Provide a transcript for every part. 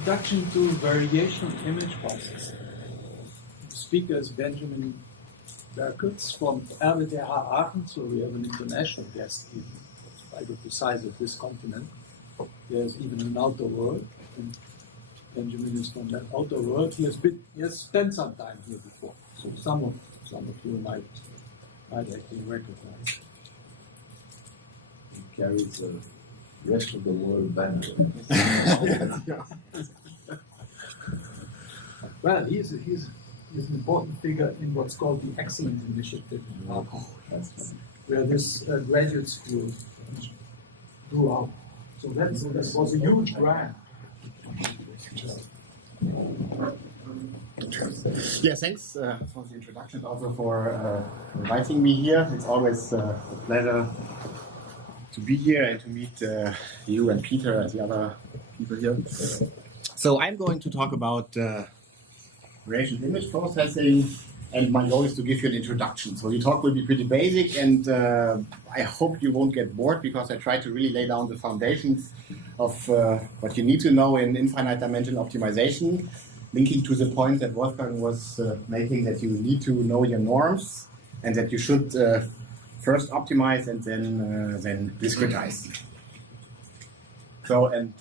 Introduction to Variational Image Processing. The speaker is Benjamin Berkels from RWTH Aachen, so we have an international guest even, in spite of the size of this continent. There's even an outer world, and Benjamin is from that outer world. He has spent some time here before, so some of you might actually recognize. He carries the rest of the world banner. Well, he's an important figure in what's called the Excellence Initiative in Aachen, where this graduate school grew up. So that was a huge grant. Yeah, thanks for the introduction, also for inviting me here. It's always a pleasure to be here and to meet you and Peter and the other people here. So I'm going to talk about variational image processing, and my goal is to give you an introduction. So the talk will be pretty basic, and I hope you won't get bored, because I try to really lay down the foundations of what you need to know in infinite dimensional optimization, linking to the point that Wolfgang was making, that you need to know your norms and that you should first optimize and then discretize. So, and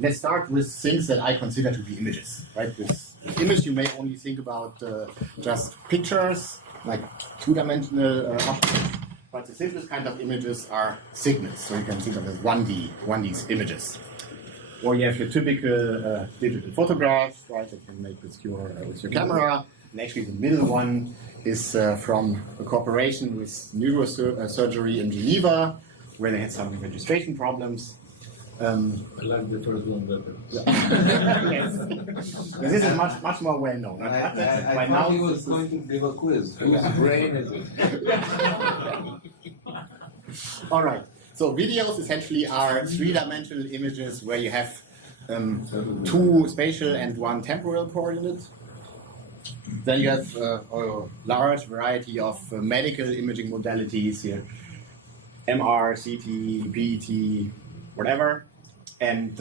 let's start with things that I consider to be images, right? With image, you may only think about just pictures, like two-dimensional objects, but the simplest kind of images are signals. So you can think of as 1D images. Or you have your typical digital photographs, right, that you can make with your camera. And actually the middle one is from a cooperation with neurosurgery in Geneva, where they had some registration problems. I like the first one better. Yes. This is much more well known. I thought he was going to give a quiz. Whose brain is it? All right. So videos essentially are three-dimensional images where you have two spatial and one temporal coordinates. Then you have a large variety of medical imaging modalities here, MR, CT, PET, whatever. And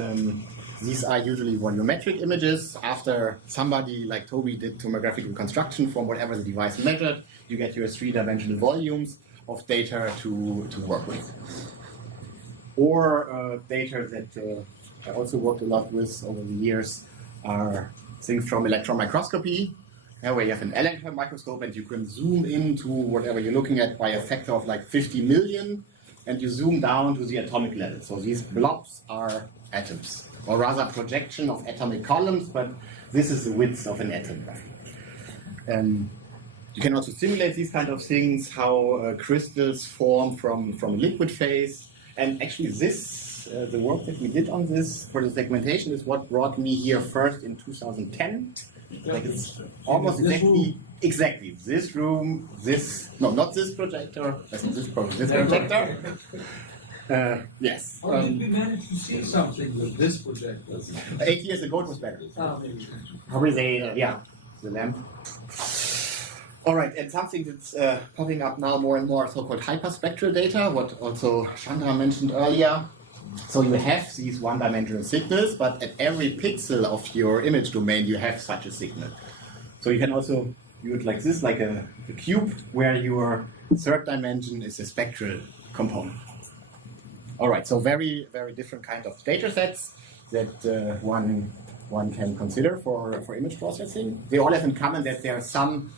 these are usually volumetric images. After somebody like Toby did tomographic reconstruction from whatever the device measured, you get your three-dimensional volumes of data to work with. Or data that I also worked a lot with over the years are things from electron microscopy, where you have an electron microscope and you can zoom into whatever you're looking at by a factor of like 50 million, and you zoom down to the atomic level. So these blobs are atoms, or rather projection of atomic columns, but this is the width of an atom. You can also simulate these kind of things, how crystals form from a liquid phase. And actually the work that we did on this for the segmentation is what brought me here first in 2010. Like it's almost exactly this room, not this projector, this projector. Yes. How did we manage to see something with this projector? 8 years ago it was better. Probably the lamp. All right, and something that's popping up now more and more, so-called hyperspectral data, what also Chandra mentioned earlier. So you have these one-dimensional signals, but at every pixel of your image domain, you have such a signal. So you can also view it like this, like a cube, where your third dimension is a spectral component. All right, so very, very different kind of data sets that one can consider for image processing. They all have in common that there are some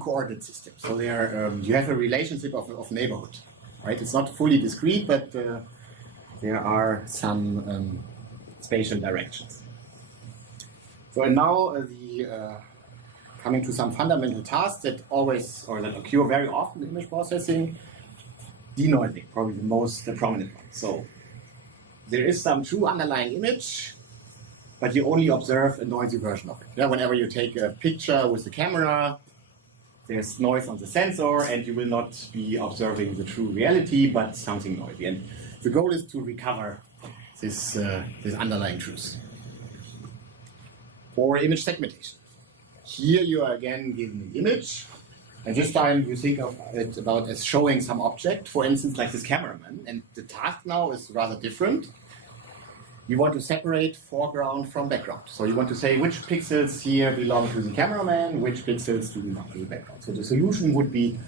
coordinate systems. So there, you have a relationship of neighborhood, right? It's not fully discrete, but there are some spatial directions. So and now coming to some fundamental tasks that occur very often in image processing. Denoising, probably the most prominent one. So there is some true underlying image, but you only observe a noisy version of it. Yeah, whenever you take a picture with the camera, there's noise on the sensor, and you will not be observing the true reality, but something noisy. And the goal is to recover this underlying truth. Or image segmentation. Here you are again given the image, and this time you think of it about as showing some object, for instance, like this cameraman. And the task now is rather different. you want to separate foreground from background. So you want to say which pixels here belong to the cameraman, which pixels do belong to the background. So the solution would be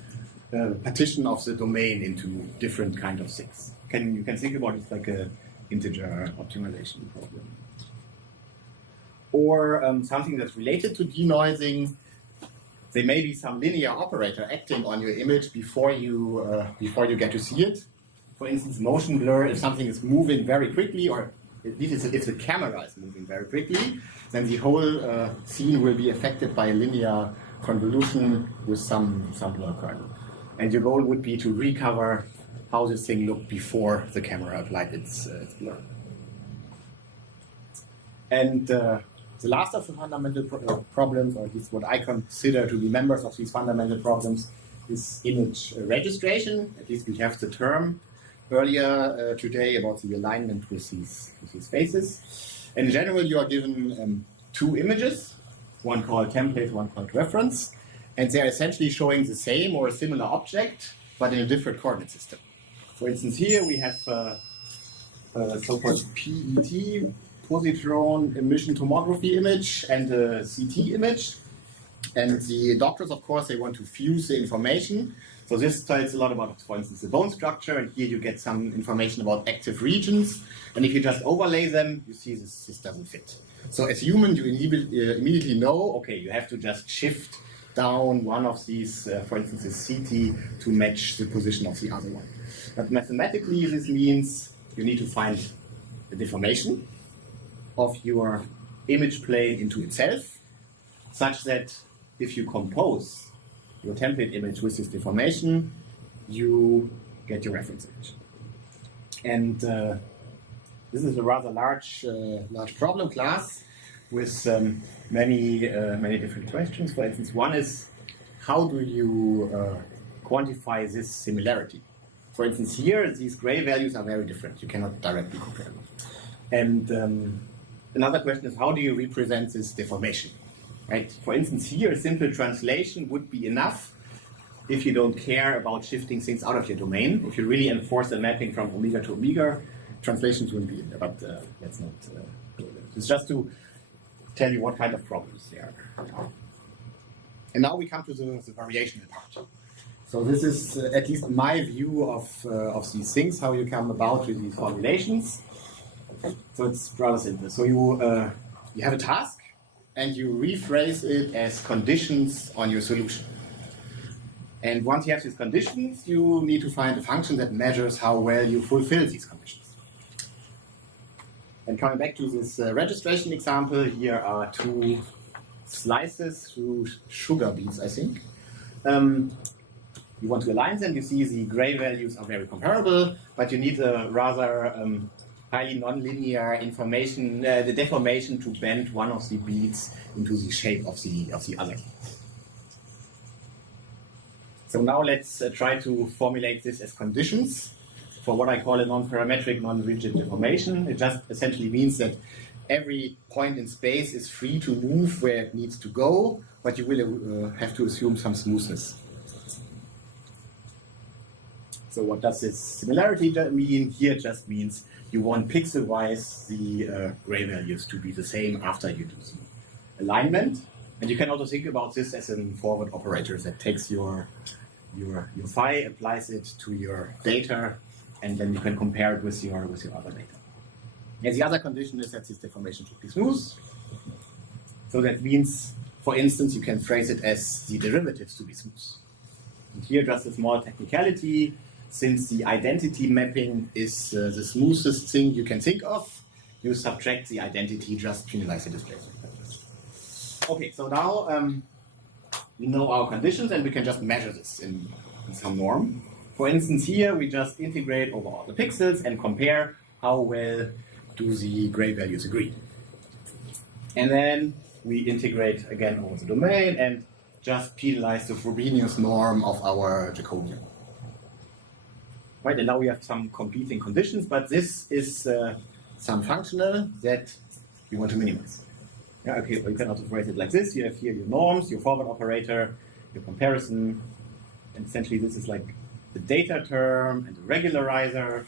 partition of the domain into different kind of things. You can think about it like a integer optimization problem. Or something that's related to denoising. There may be some linear operator acting on your image before you get to see it. For instance, motion blur, if something is moving very quickly, or at least if the camera is moving very quickly, then the whole scene will be affected by a linear convolution with some blur kernel. And your goal would be to recover how this thing looked before the camera applied its blur. And the last of the fundamental problems, or at least what I consider to be members of these fundamental problems, is image registration. At least we have the term earlier today about the alignment with these faces. And in general, you are given two images, one called template, one called reference, and they are essentially showing the same or a similar object, but in a different coordinate system. For instance, here we have so-called PET, positron emission tomography image, and a CT image. And the doctors, of course, they want to fuse the information. So this tells a lot about, for instance, the bone structure, and here you get some information about active regions. And if you just overlay them, you see this doesn't fit. So as human, you immediately know, okay, you have to just shift down one of these, for instance, this CT, to match the position of the other one. But mathematically, this means you need to find the deformation of your image plane into itself, such that if you compose your template image with this deformation, you get your reference image. And this is a rather large problem class with many different questions. For instance, one is, how do you quantify this similarity? For instance, here, these gray values are very different. You cannot directly compare them. And another question is, how do you represent this deformation? Right? For instance, here, a simple translation would be enough if you don't care about shifting things out of your domain. If you really enforce a mapping from omega to omega, translations wouldn't be in there, but let's not go there. It's just to tell you what kind of problems there are. And now we come to the variational part. So this is at least my view of these things, how you come about with these formulations. So it's rather simple. So you have a task, and you rephrase it as conditions on your solution. And once you have these conditions, you need to find a function that measures how well you fulfill these conditions. And coming back to this registration example, here are two slices through sugar beets, I think. You want to align them. You see the gray values are very comparable, but you need a rather highly nonlinear information, the deformation to bend one of the beads into the shape of the other. So now let's try to formulate this as conditions for what I call a non-parametric, non-rigid deformation. It just essentially means that every point in space is free to move where it needs to go, but you will have to assume some smoothness. So what does this similarity mean? Here it just means you want pixel-wise the gray values to be the same after you do the alignment. And you can also think about this as a forward operator that takes your phi, applies it to your data, and then you can compare it with your other data. And the other condition is that this deformation should be smooth. So that means, for instance, you can phrase it as the derivatives to be smooth. And here just a small technicality. Since the identity mapping is the smoothest thing you can think of, you subtract the identity, just penalize the displacement. Okay, so now we know our conditions, and we can just measure this in some norm. For instance, here we just integrate over all the pixels and compare how well do the gray values agree. And then we integrate again over the domain and just penalize the Frobenius norm of our Jacobian. Right, and now we have some competing conditions, but this is some functional that you want to minimize. Yeah, okay, you can also phrase it like this. You have here your norms, your forward operator, your comparison, and essentially this is like the data term and the regularizer.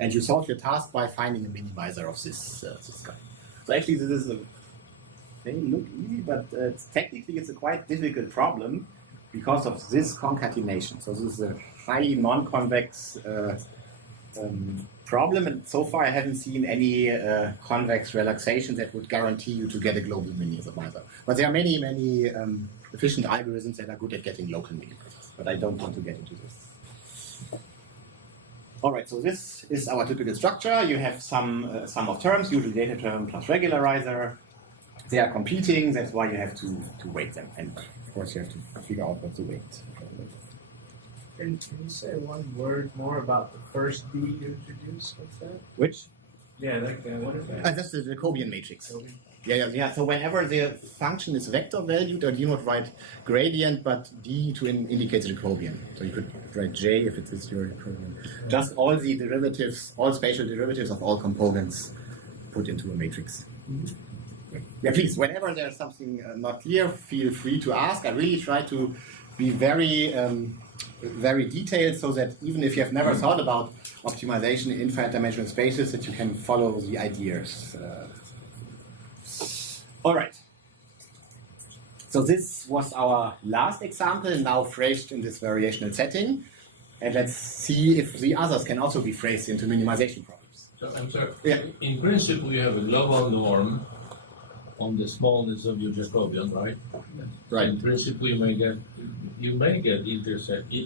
and you solve your task by finding a minimizer of this guy. So actually, this is they look easy, but technically it's a quite difficult problem because of this concatenation. So this is a highly non-convex problem, and so far I haven't seen any convex relaxation that would guarantee you to get a global minimizer. But there are many efficient algorithms that are good at getting local minimizers, but I don't want to get into this. All right, so this is our typical structure. You have some sum of terms, usually data term plus regularizer. They are competing, that's why you have to weight them. And of course you have to figure out what to weight. Can you say one word more about the first B you introduced? What's that? Which? Yeah, what is that? That's the Jacobian matrix. Yeah. So whenever the function is vector valued, you do not write gradient, but D to indicate the Jacobian. So you could write J if it is your Jacobian. Just all the derivatives, all spatial derivatives of all components put into a matrix. Mm-hmm. Yeah, please, whenever there's something not clear, feel free to ask. I really try to be very detailed so that even if you have never thought about optimization in infinite dimensional spaces, that you can follow the ideas. All right. So this was our last example, now phrased in this variational setting. And let's see if the others can also be phrased into minimization problems. So I'm sorry. Yeah. In principle, you have a global norm on the smallness of your Jacobian, right? Right. In principle, you may get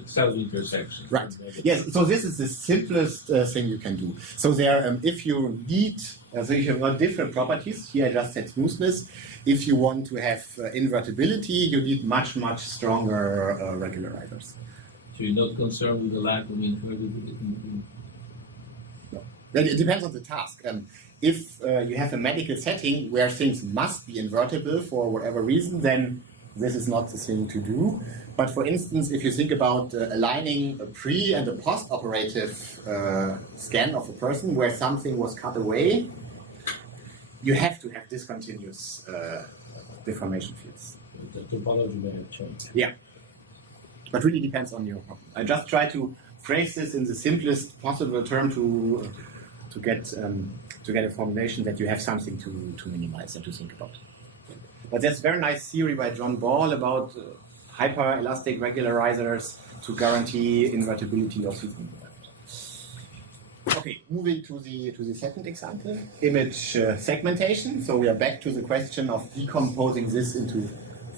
self-intersections. Right. Yes. So this is the simplest thing you can do. So there, if you need, so you have got different properties. Here I just said smoothness. If you want to have invertibility, you need much stronger regularizers. So you're not concerned with the lack of invertibility? No. Then it depends on the task. If you have a medical setting where things must be invertible for whatever reason, then this is not the thing to do. But for instance, if you think about aligning a pre- and a post-operative scan of a person where something was cut away, you have to have discontinuous deformation fields. The topology may have changed. Yeah. But really depends on your problem. I just try to phrase this in the simplest possible term to get a formulation that you have something to minimize and to think about. But there's a very nice theory by John Ball about hyper-elastic regularizers to guarantee invertibility of the Okay, moving to the second example, image segmentation. So we are back to the question of decomposing this into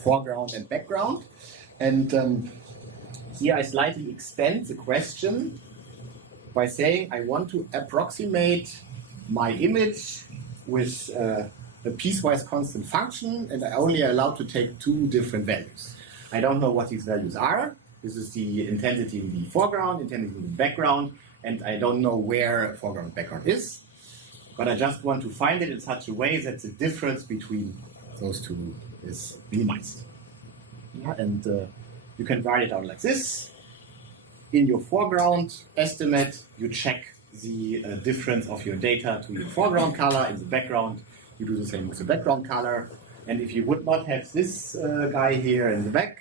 foreground and background. And here I slightly extend the question by saying I want to approximate my image with a piecewise constant function, and I only allowed to take two different values. I don't know what these values are. This is the intensity in the foreground, intensity in the background, and I don't know where foreground and background is. But I just want to find it in such a way that the difference between those two is minimized. Yeah, and you can write it out like this. In your foreground estimate, you check the difference of your data to your foreground color. In the background, you do the same with the background color. And if you would not have this guy here in the back,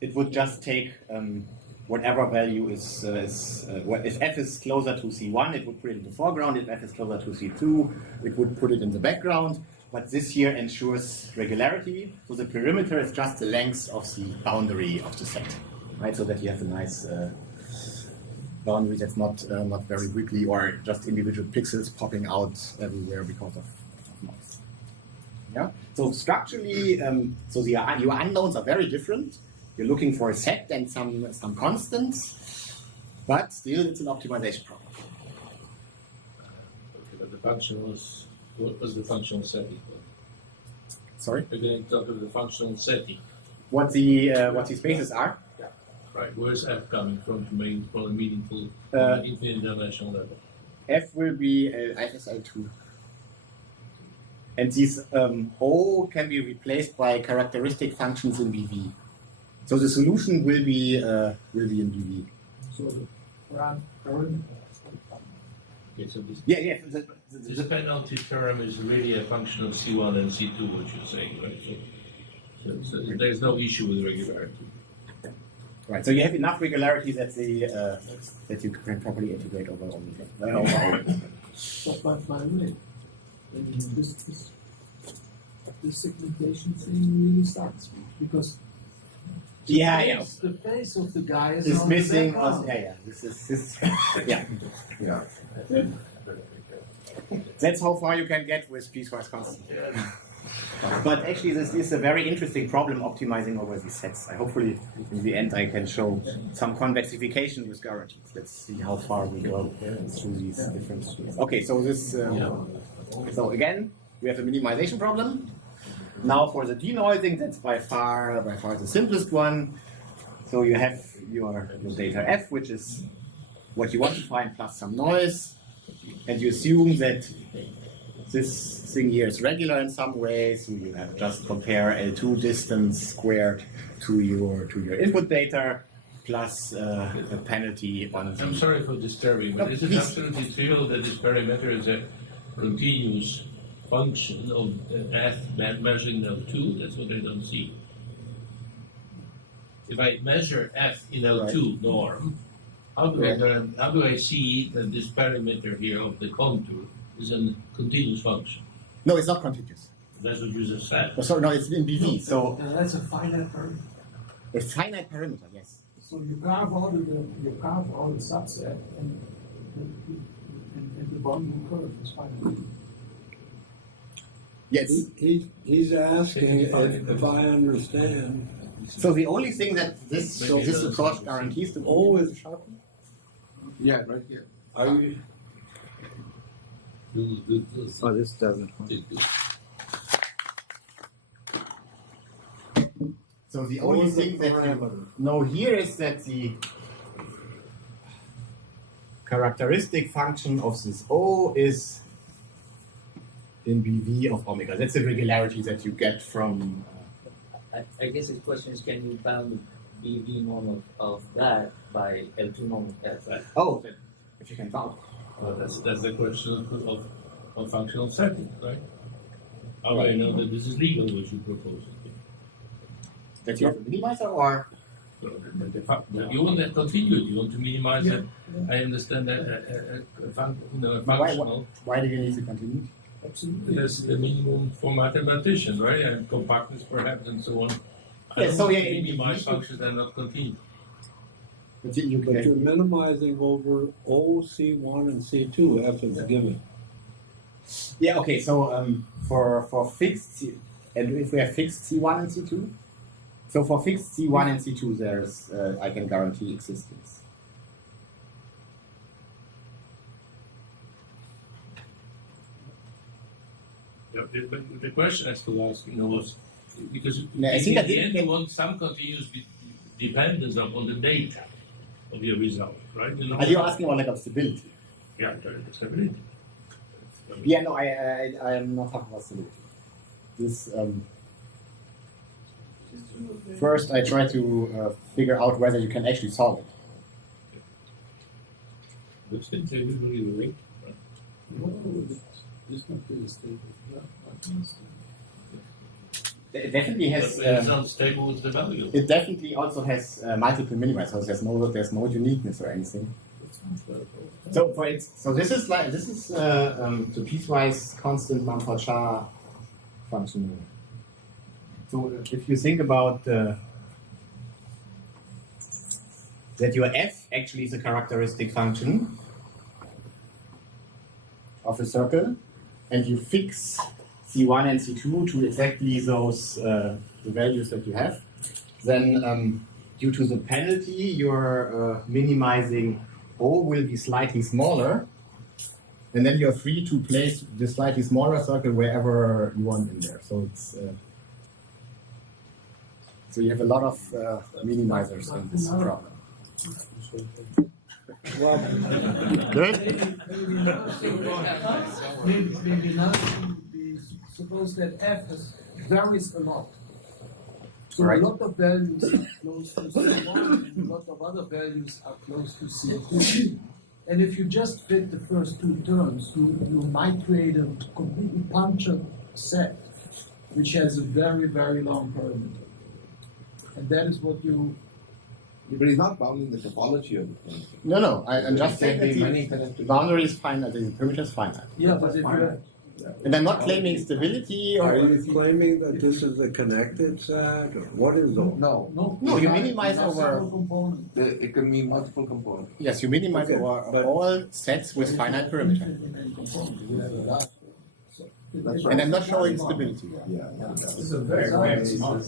it would just take whatever value is, if f is closer to C1, it would put it in the foreground. If f is closer to C2, it would put it in the background. But this here ensures regularity. So the perimeter is just the length of the boundary of the set, right? So that you have a nice boundary that's not very wiggly or just individual pixels popping out everywhere because of noise. Yeah. So structurally, your unknowns are very different. You're looking for a set and some constants, but still it's an optimization problem. Okay, but the function was, what was the functional setting? Sorry? We're going to talk about the functional setting. What the spaces are? Yeah. Right. Where's f coming from to make it for a meaningful infinite dimensional level? F will be ISL2. And these O can be replaced by characteristic functions in BV. So the solution will be in BV. So Okay, so this, Yeah. this penalty term is really a function of C1 and C2, what you're saying, right? So there's no issue with regularity. Right. So you have enough regularities that that you can properly integrate over omega. But by the way, this segmentation thing really starts because Yeah. the face of the guy is It's on missing. the background. This is yeah. That's how far you can get with piecewise constant. But actually, this is a very interesting problem optimizing over these sets. Hopefully, in the end, I can show some convexification with guarantees. Let's see how far we go through these different streams. Okay, so this. So again, we have a minimization problem. Now for the denoising, that's by far the simplest one. So you have your data f, which is what you want to find plus some noise, and you assume that this thing here is regular in some way. So you have just compare L2 distance squared to your input data plus a penalty on. I'm sorry for disturbing, but is it absolutely trivial that this parameter is a continuous function of f measuring L2? That's what I don't see. If I measure f in L2 norm, how do I see that this parameter here of the contour is a continuous function? No, it's not continuous. That's what you just said. Oh, sorry, no, it's in BV. So That's a finite parameter. a finite parameter, yes. So you carve out the subset and the boundary curve is finite. Yes. He's asking if I understand. So the only thing that this approach guarantees to O is sharpened? Yeah, right here. Are you? Oh, this doesn't. So the only thing that you know here is that the characteristic function of this O is in BV of omega. That's the regularity that you get from. I guess the question is, can you bound the BV norm of that by L2 norm of that? Right? Oh, if you can bound. Well, that's the question of functional setting, right? How do I know that this is legal, what you propose? That you have a minimizer or? So you want that continued, you want to minimize it. I understand that a functional. Why do you need to continue? That's the minimum for mathematicians, right? And compactness perhaps and so on. Yeah, so yeah, minimize functions that are not continued. But you But you're minimizing over O, C1, and C2 after it's given. Yeah, okay, so for fixed, and if we have fixed C1 and C2, so for fixed C1 and C2, there's, I can guarantee existence. Yeah, but the question has to ask, was because No, I in think the I didn't end get- you want some continuous dependence upon the data of your result, right? Are you asking about like of stability? Yeah, stability. Yeah, no, I am not talking about stability. This first, I try to figure out whether you can actually solve it. Looks like everybody will link, right? It's not really stable. It definitely But has. it's not stable with the value. It definitely also has multiple minima, so there's no uniqueness or anything. So for this is the piecewise constant Mumford-Shah function. So if you think about that your f actually is a characteristic function of a circle, and you fix C1 and C2 to exactly those the values that you have, then due to the penalty, your minimizing O will be slightly smaller, and then you're free to place the slightly smaller circle wherever you want in there. So it's so you have a lot of minimizers in this problem. Well, Good. Maybe now would be suppose that f varies a lot. So Right. a lot of values are close to C1 and a lot of other values are close to C2. And if you just fit the first two terms, you might create a completely punctured set which has a very, very long parameter. And that is what you But he's not bounding the topology of the thing. No, I'm just saying Can be that many the connected. boundary is finite, the perimeter is finite. Yeah, but if you And I'm not claiming stability Are or... you claiming that this is a connected set, or what is all? No, No, you have- minimize have over- several components. it can mean multiple components. Yes, you minimize Okay, over but- all sets with finite perimeter. That's And I'm not showing stability. Yeah. This is a very fancy model.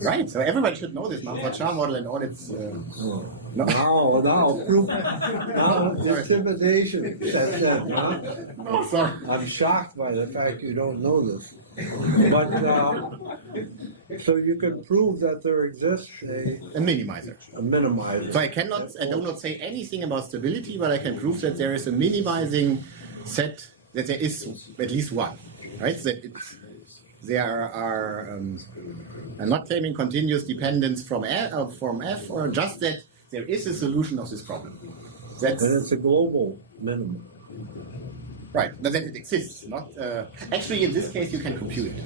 Right, so everybody should know this Malfoy-Char model and all its... Now, proof, now intimidation sets in, huh? Oh, sorry. I'm shocked by the fact you don't know this. But, so you can prove that there exists A minimizer. a minimizer. So I do not say anything about stability, but I can prove that there is a minimizing set, that there is at least one, right? That I'm not claiming continuous dependence from F, or just that there is a solution of this problem. That's And it's a global minimum. right, but that it exists. Not actually, in this case, you can compute it.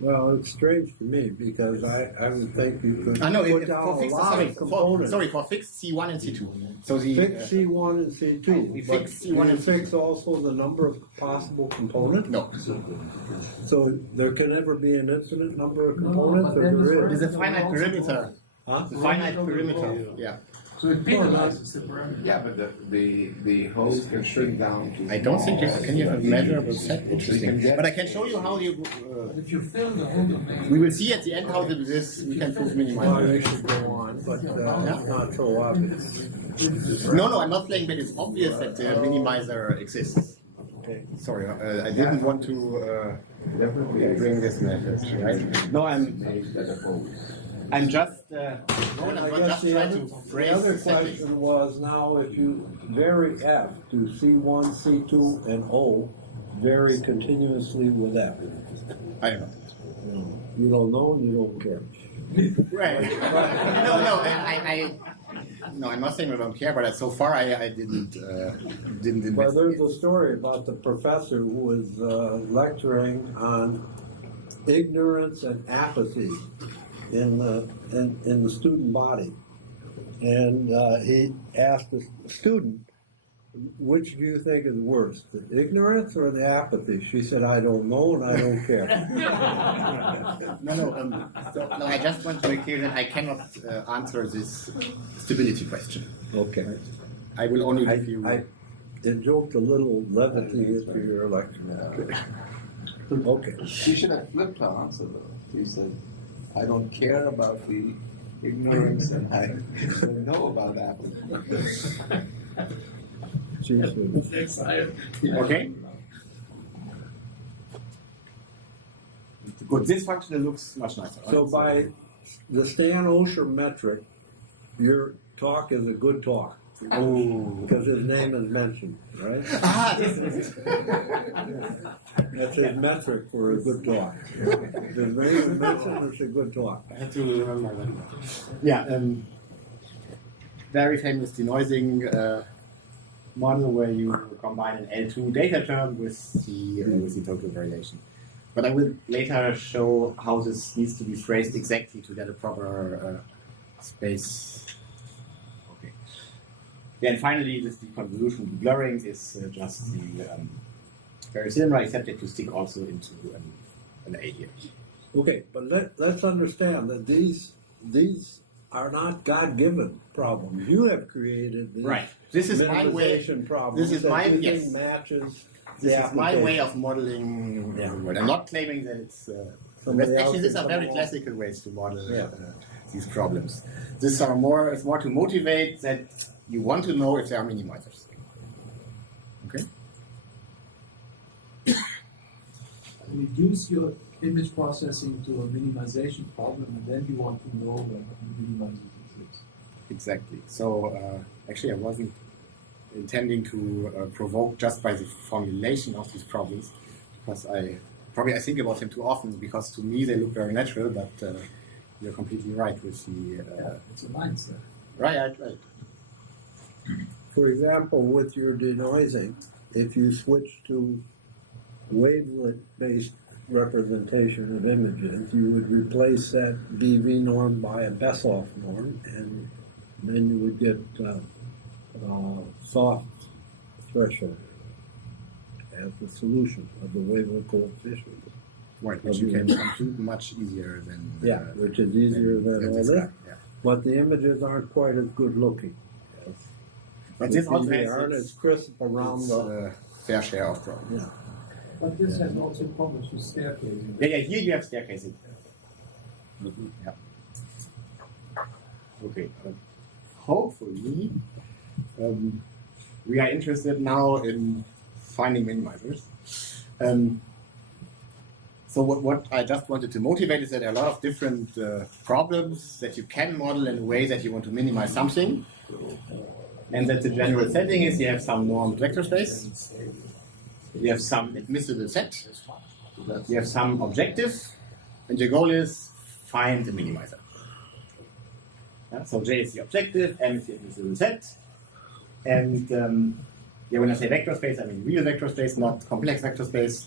Well, it's strange to me because I would think you could No, put down for a fixed, lot of components. for fixed C1 and C2. So the Fix C1 and C2. We but fix do C1 you and fix also the number of possible components? no, So there can never be an infinite number of No, components, but or then there it is? is a finite perimeter. Huh? The finite perimeter. Yeah. So it penalizes the parameter. Yeah, but the host can shrink down to. I don't think you can you have a measurable set. Interesting. get- But I can show you how you. But if you fill the whole domain. We will see at the end how this we can prove Well, minimizer. you should go on, but it's not so obvious. No, I'm not saying that it's obvious that the minimizer exists. Okay. Sorry, I didn't want to bring this message. Right? No, I'm just I guess just the trying other, to the phrase other the setting. question was now if you vary F to C1, C2, and O, vary continuously with F. I don't know. You don't know, you don't care. Right. No, I'm not saying I don't care, but so far I didn't Well, there's investigate. a story about the professor who was lecturing on ignorance and apathy in the student body, and he asked the student, "Which do you think is worse, the ignorance or the apathy?" She said, "I don't know and I don't care." No, I just want to make clear that I cannot answer this stability question. Okay. I will only give you. I invoked a little levity into your lecture. Okay. She should have flipped her answer though. She said, I don't care about the ignorance and I know about that. Okay. Good. This functional looks much nicer. So by the Stan Osher metric, your talk is a good talk. Oh. Because his name is mentioned, right? This. That's his metric for a good talk. If his name is mentioned, it's a good talk. I had to remember that. Yeah. Very famous denoising model where you combine an L2 data term with the total variation. But I will later show how this needs to be phrased exactly to get a proper space. Okay. Yeah, and finally, this deconvolution blurring is just the very similar, except that you stick also into an A here. Okay, but let's understand that these are not God-given problems. You have created these Right. This is my way. minimization problems. This is that my you yes. think matches This the is my way application. of modeling. Yeah. I'm not claiming that it's. Somebody else Actually, these can are come very along. classical ways to model Yeah. these problems. These are more. It's more to motivate that you want to know if there are minimizers. Okay. Reduce your image processing to a minimization problem, and then you want to know whether minimizers exist. Exactly. So actually, I wasn't intending to provoke just by the formulation of these problems, because I think about them too often. Because to me they look very natural, but you're completely right with the It's a mindset. right. For example, with your denoising, if you switch to wavelet-based representation of images, you would replace that BV norm by a Bessoff norm, and then you would get soft threshold as the solution of the waiver coefficient. Right, which you can compute much easier than Which is easier than all this this. guy, yeah. But the images aren't quite as good looking. But this also They has aren't as crisp around the. fair share of problems. Yeah. But this has also problems with staircasing. Yeah, here you have staircasing. Yeah. Okay. Hopefully, we are interested now in finding minimizers. So what I just wanted to motivate is that there are a lot of different problems that you can model in a way that you want to minimize something. And that the general setting is you have some normed vector space, you have some admissible set, you have some objective, and your goal is find the minimizer. Yeah, so J is the objective, M is the admissible set, and when I say vector space, I mean real vector space, not complex vector space.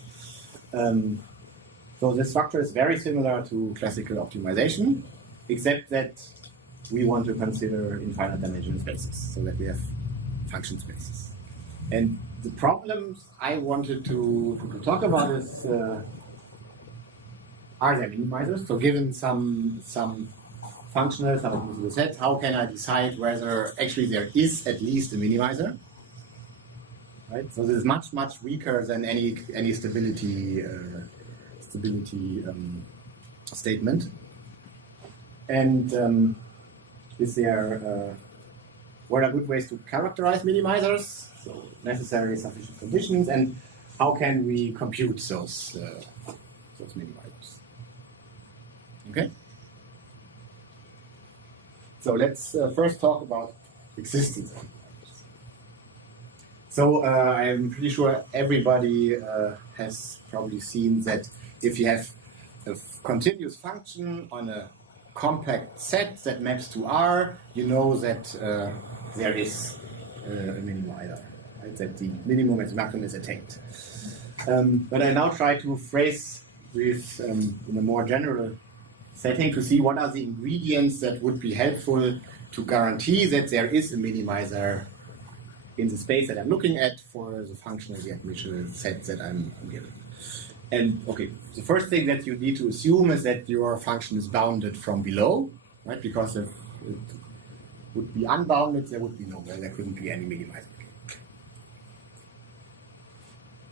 So this structure is very similar to classical optimization, except that we want to consider infinite dimensional spaces, so that we have function spaces. And the problems I wanted to talk about is, are there minimizers? So given some functional, some admissible set, how can I decide whether actually there is at least a minimizer? Right? So this is much, much weaker than any stability statement. And is there, what are good ways to characterize minimizers? So necessary sufficient conditions, and how can we compute those minimizers? Okay. So let's first talk about existence of minimizers. So I'm pretty sure everybody has probably seen that if you have a continuous function on a compact set that maps to R, you know that there is a minimizer, right? That the minimum and maximum is attained. But I now try to phrase this in a more general setting to see what are the ingredients that would be helpful to guarantee that there is a minimizer in the space that I'm looking at for the function of the additional set that I'm given. And okay, the first thing that you need to assume is that your function is bounded from below, right? Because if it would be unbounded, there would be there couldn't be any minimizer.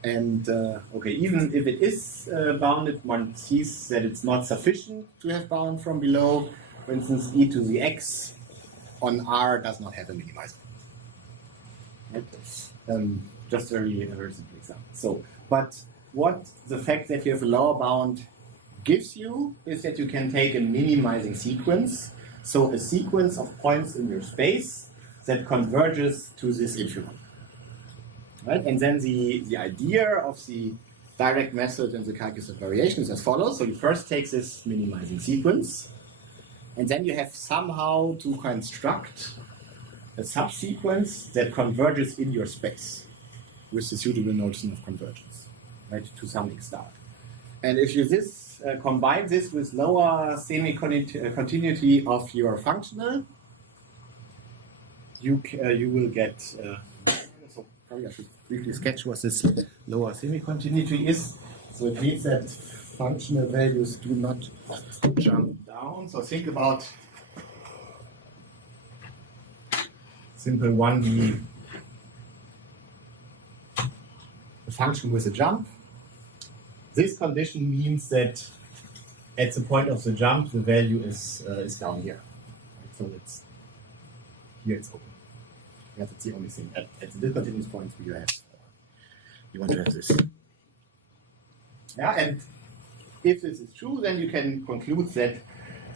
And okay, even if it is bounded, one sees that it's not sufficient to have bound from below. For instance, e to the x on R does not have a minimizer. Right? Just very simple example. So, but what the fact that you have a lower bound gives you is that you can take a minimizing sequence, so a sequence of points in your space that converges to this infimum. Right? And then the idea of the direct method in the calculus of variation is as follows. So you first take this minimizing sequence, and then you have somehow to construct a subsequence that converges in your space with the suitable notion of convergence, right, to some extent. And if you combine this with lower semi-continuity of your functional, you will get. So probably I should briefly sketch what this lower semi-continuity is. So it means that functional values do not jump down. So think about simple 1D, a function with a jump. This condition means that at the point of the jump, the value is down here. Right? So it's here it's open. Yeah, that's the only thing. At the discontinuous points, you want to have this. Yeah, and if this is true, then you can conclude that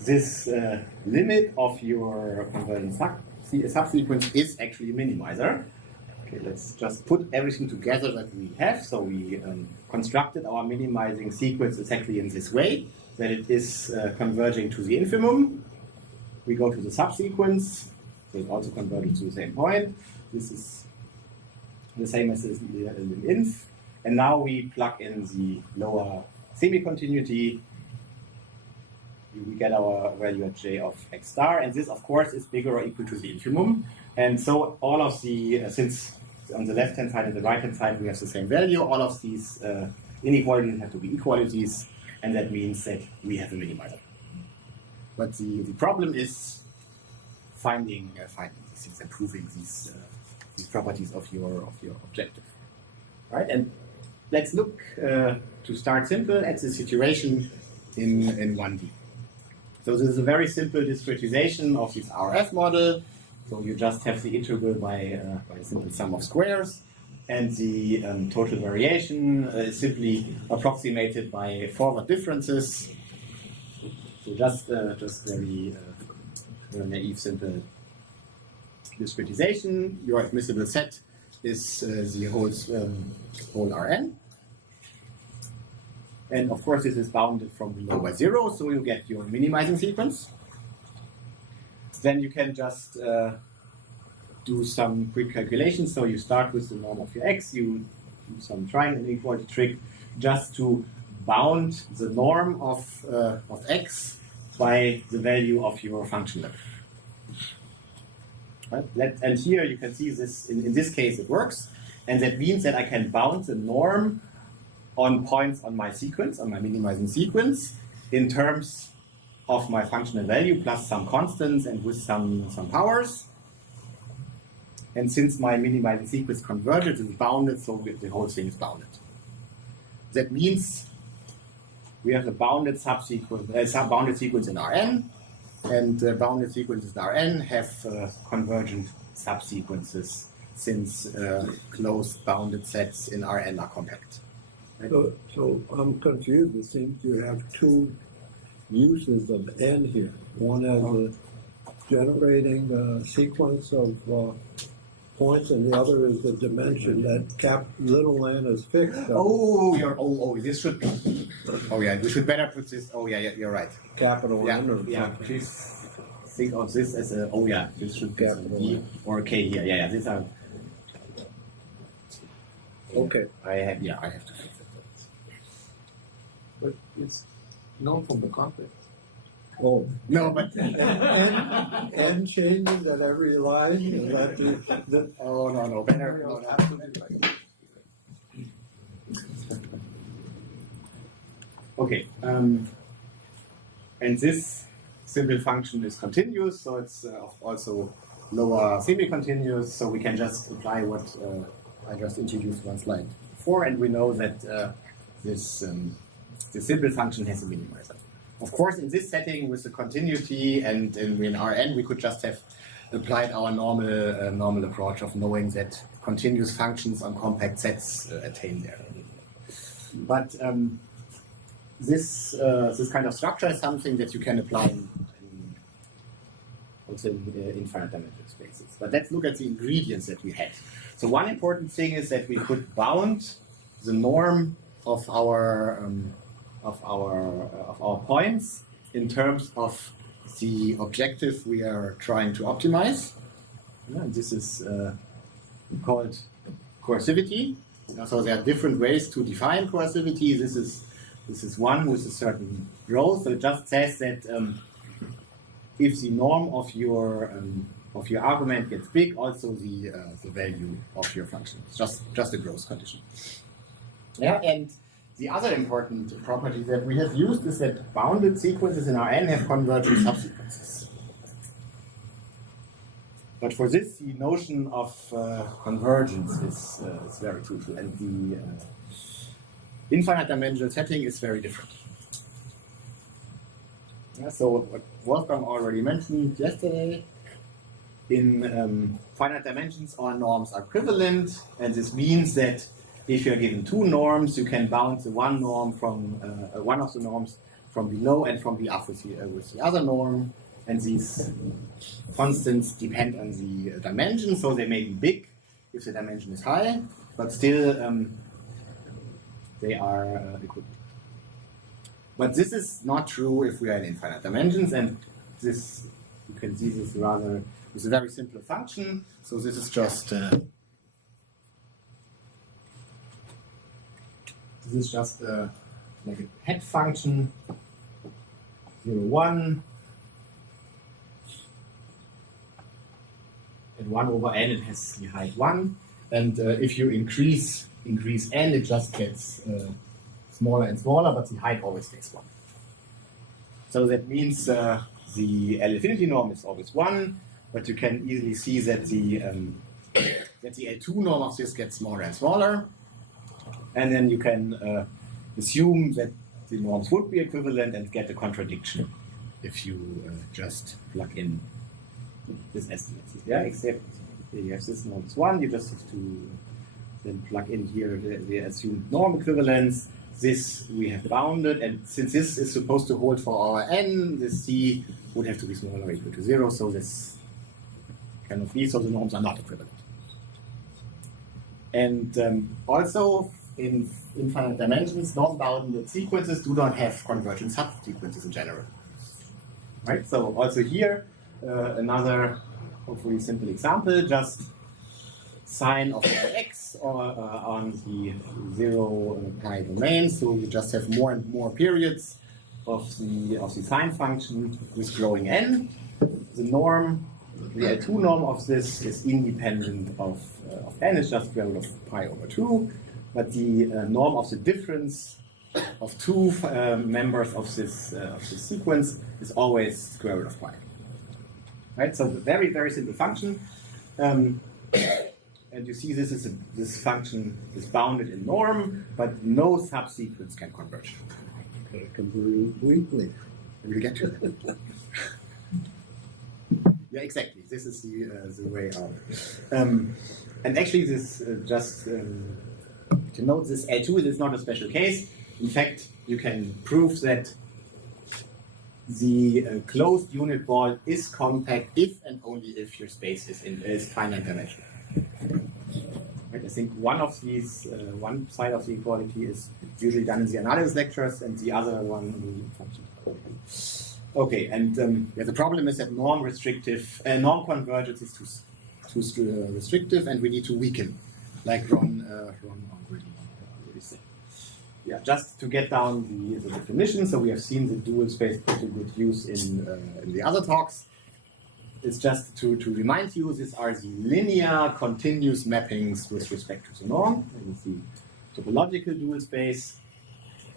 this limit of your convergent subsequence is actually a minimizer. Okay, let's just put everything together that we have. So we constructed our minimizing sequence exactly in this way, that it is converging to the infimum. We go to the subsequence, so it also converges to the same point. This is the same as the lim inf. And now we plug in the lower semi-continuity, we get our value at j of x star, and this, of course, is bigger or equal to the infimum. And so all of the, since on the left-hand side and the right-hand side we have the same value, all of these inequalities have to be equalities, and that means that we have a minimizer. But the problem is finding these things and proving these properties of your objective. Right? And let's look to start simple at the situation in 1D. So this is a very simple discretization of this RF model. So you just have the integral by a simple sum of squares, and the total variation is simply approximated by forward differences. So just very naive, simple discretization. Your admissible set is the whole Rn. And of course, this is bounded from below by 0, so you get your minimizing sequence. Then you can just do some quick calculations. So you start with the norm of your x, you do some triangle inequality trick just to bound the norm of x by the value of your function level. Right? And here you can see this, in this case it works, and that means that I can bound the norm on points on my sequence, on my minimizing sequence, in terms of my functional value plus some constants and with some powers. And since my minimizing sequence converges, is bounded, so the whole thing is bounded. That means we have a bounded subsequence, bounded sequence in Rn, and bounded sequences in Rn have convergent subsequences, since closed bounded sets in Rn are compact. Right? So I'm confused. It seems you have two uses of n here. One as a generating a sequence of points, and the other is the dimension that little n is fixed. This should be. Oh yeah, we should better put this. Oh yeah, you're right. Capital Yeah, N or yeah. Please think of this as a. Oh yeah, this should be Capital D N. or K here. Yeah, these are. Okay. I have to fix it. But it's known from the context. Oh, No, but n changes at every line. Is that the oh no, better. No, no. Absolutely right. Okay, and this simple function is continuous, so it's also lower semi-continuous, so we can just apply what I just introduced one slide before, and we know that this simple function has a minimizer. Of course, in this setting with the continuity and in Rn, we could just have applied our normal approach of knowing that continuous functions on compact sets attain there. But this kind of structure is something that you can apply also in infinite dimensional spaces. But let's look at the ingredients that we had. So one important thing is that we could bound the norm of our points in terms of the objective we are trying to optimize. And this is called coercivity. So there are different ways to define coercivity. This is one with a certain growth. So it just says that if the norm of your argument gets big, also the value of your function. It's just a growth condition. Yeah, and the other important property that we have used is that bounded sequences in Rn have convergent subsequences. But for this, the notion of convergence is very crucial, and the infinite dimensional setting is very different. Yeah, so what Wolfgang already mentioned yesterday, in finite dimensions, all norms are equivalent, and this means that if you are given two norms, you can bound the one norm from one of the norms from below and from the up with the other norm, and these constants depend on the dimension, so they may be big if the dimension is high, but still they are equivalent. But this is not true if we are in infinite dimensions, and this, you can see this rather with a very simple function. So this is just like a head function, 0, 1, and 1 over n, it has the height 1. And if you increase n, it just gets smaller and smaller, but the height always stays 1. So that means the L infinity norm is always 1, but you can easily see that the L2 norm of this gets smaller and smaller. And then you can assume that the norms would be equivalent and get a contradiction if you just plug in this estimate. Yeah, except you have this norm is 1, you just have to then plug in here the assumed norm equivalence. This we have bounded, and since this is supposed to hold for our n, this c would have to be smaller or equal to 0, so this cannot be, so the norms are not equivalent. And also, in infinite dimensions, non-bounded sequences do not have convergent subsequences in general. Right? So also here, another hopefully simple example, just sine of x on the 0 pi domain. So you just have more and more periods of the sine function with growing n. The norm, the L2 norm of this is independent of n, it's just square root of pi over 2. But the norm of the difference of two members of this sequence is always square root of pi. Right? So very, very simple function. And you see this function is bounded in norm, but no subsequence can converge. It comes weakly. We'll get to that. Yeah, exactly. This is the way out. And actually, this to note, this L2 is not a special case. In fact, you can prove that the closed unit ball is compact if and only if your space is finite dimensional. Right? I think one side of the equality is usually done in the analysis lectures, and the other one in the function. Okay, and the problem is that norm convergence is too restrictive, and we need to weaken, like Ron already said. Yeah, just to get down the definition. So we have seen the dual space put to good use in the other talks. It's just to remind you, these are the linear continuous mappings with respect to the norm. And the topological dual space.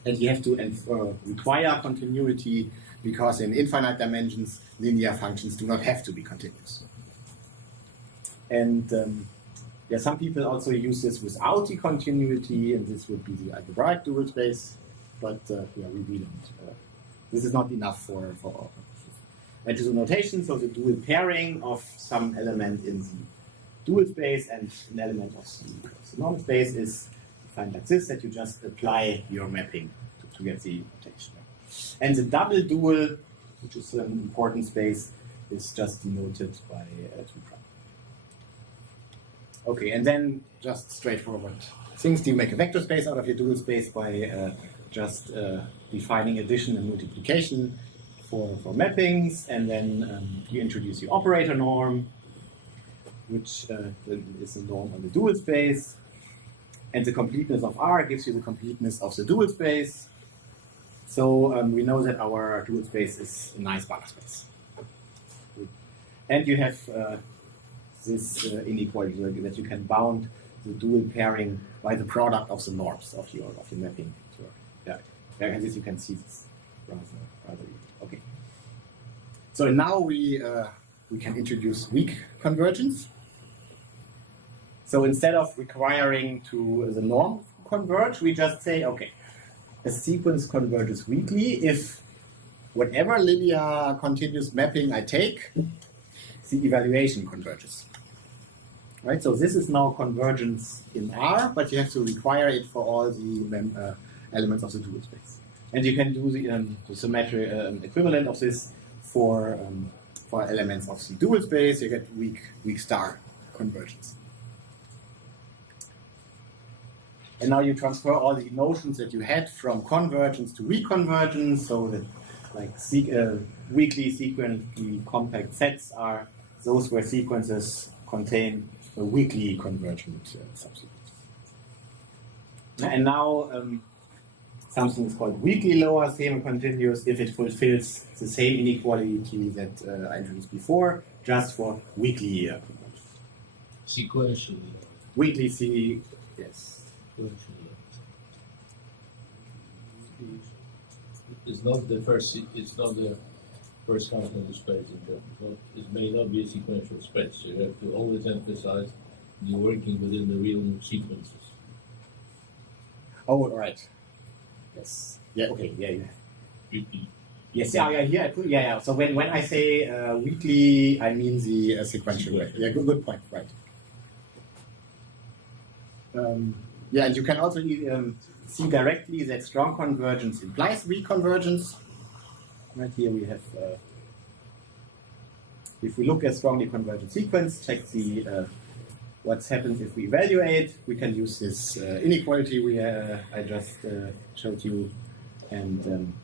And you have to require continuity because in infinite dimensions, linear functions do not have to be continuous. And some people also use this without the continuity, and this would be the algebraic dual space. But we don't. This is not enough for our purposes. And to the notation, so the dual pairing of some element in the dual space and an element of the norm space is defined like this, that you just apply your mapping to get the notation. And the double dual, which is an important space, is just denoted by 2 prime. Okay, and then just straightforward things. Do you make a vector space out of your dual space by just defining addition and multiplication for mappings, and then you introduce your operator norm, which is the norm on the dual space, and the completeness of R gives you the completeness of the dual space. So we know that our dual space is a nice Banach space. And you have this inequality that you can bound the dual pairing by the product of the norms of your mapping. And this you can see this rather easily. Okay. So now we can introduce weak convergence. So instead of requiring to the norm converge, we just say, okay, a sequence converges weakly if whatever linear continuous mapping I take, the evaluation converges. Right? So this is now convergence in R, but you have to require it for all the elements of the dual space. And you can do the symmetric equivalent of this for elements of the dual space. You get weak star convergence. And now you transfer all the notions that you had from convergence to reconvergence, so that like weakly sequentially compact sets are those where sequences contain a weakly convergent subsequence. And now something is called weakly lower semi-continuous if it fulfills the same inequality that I introduced before, just for weakly Sequentially. weakly C. Yes. Sequentially. It's not the first. It's not the first count of the space. It may not be a sequential space. So you have to always emphasize you're working within the real sequences. Oh, all right. Yes. Yeah. Okay. Yeah. Yeah. Repeat. Yes. Yeah. Yeah. Yeah. Yeah. Yeah. So when I say weakly, I mean the sequential way. Yeah. Good point. Right. Yeah, and you can also see directly that strong convergence implies weak convergence. Right here we have, if we look at strongly convergent sequence, check the what happens if we evaluate. We can use this inequality I just showed you, and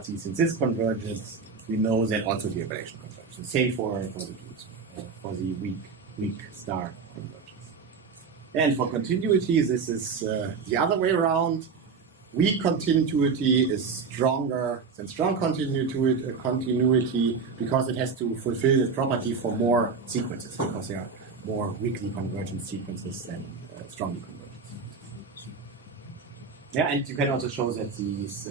see since this converges, we know that also the evaluation converges. Same for the weak star convergence. And for continuity, this is the other way around. Weak continuity is stronger than strong continuity because it has to fulfill this property for more sequences, because there are more weakly convergent sequences than strongly convergent. Yeah, and you can also show that these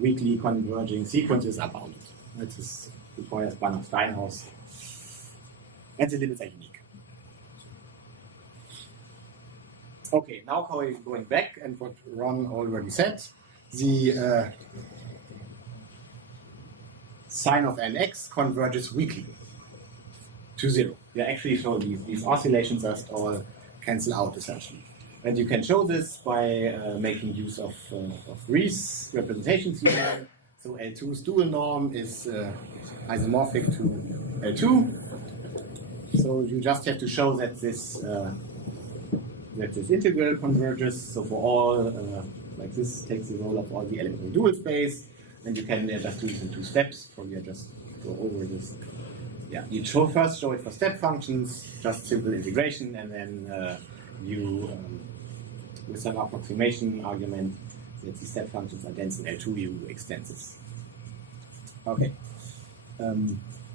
weakly converging sequences are bounded. This requires Banach-Steinhaus, and the limits are unique. Okay, now going back and what Ron already said, the sign of nx converges weakly to 0. Yeah, actually show these oscillations just all cancel out essentially. And you can show this by making use of Riesz representation theorem. So L2's dual norm is isomorphic to L2. So you just have to show that this integral converges. So for all, like this takes the role of all the elements in dual space, and you can just do this in 2 steps. Probably I just go over this. Yeah, you first show it for step functions, just simple integration, and then you, with some approximation argument that the step functions are dense in L2, you extend this. Okay.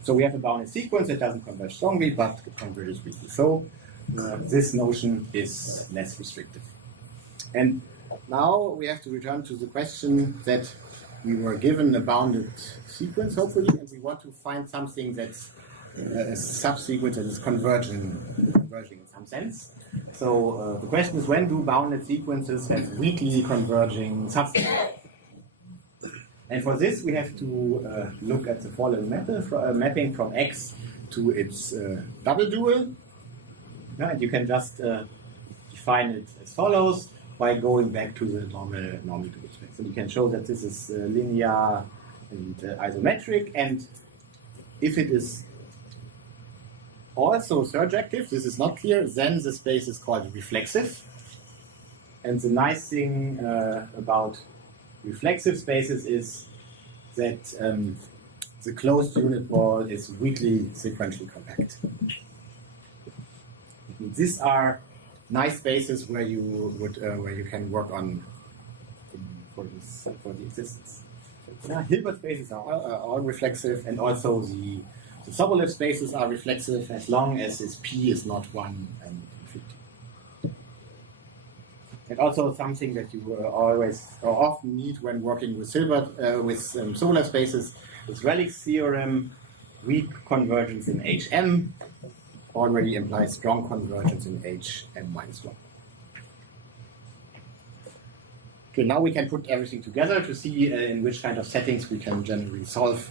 So we have a bounded sequence that doesn't converge strongly, but converges weakly. So this notion is less restrictive. And now we have to return to the question that we were given a bounded sequence, hopefully, and we want to find something that's a subsequence that is converging in some sense. So the question is, when do bounded sequences have weakly converging subsequences? And for this, we have to look at the following method, mapping from X to its double dual. Yeah, and you can just define it as follows by going back to the normal dual space. And you can show that this is linear and isometric. And if it is also surjective, this is not clear, then the space is called reflexive. And the nice thing about reflexive spaces is that the closed unit ball is weakly sequentially compact. These are nice spaces where you would where you can work on for the existence. Hilbert spaces are all reflexive, and also the Sobolev spaces are reflexive as long as this P is not 1 and infinity. And also something that you always or often need when working with Sobolev spaces is Relic's theorem. Weak convergence in HM already implies strong convergence in HM-1. Okay, now we can put everything together to see in which kind of settings we can generally solve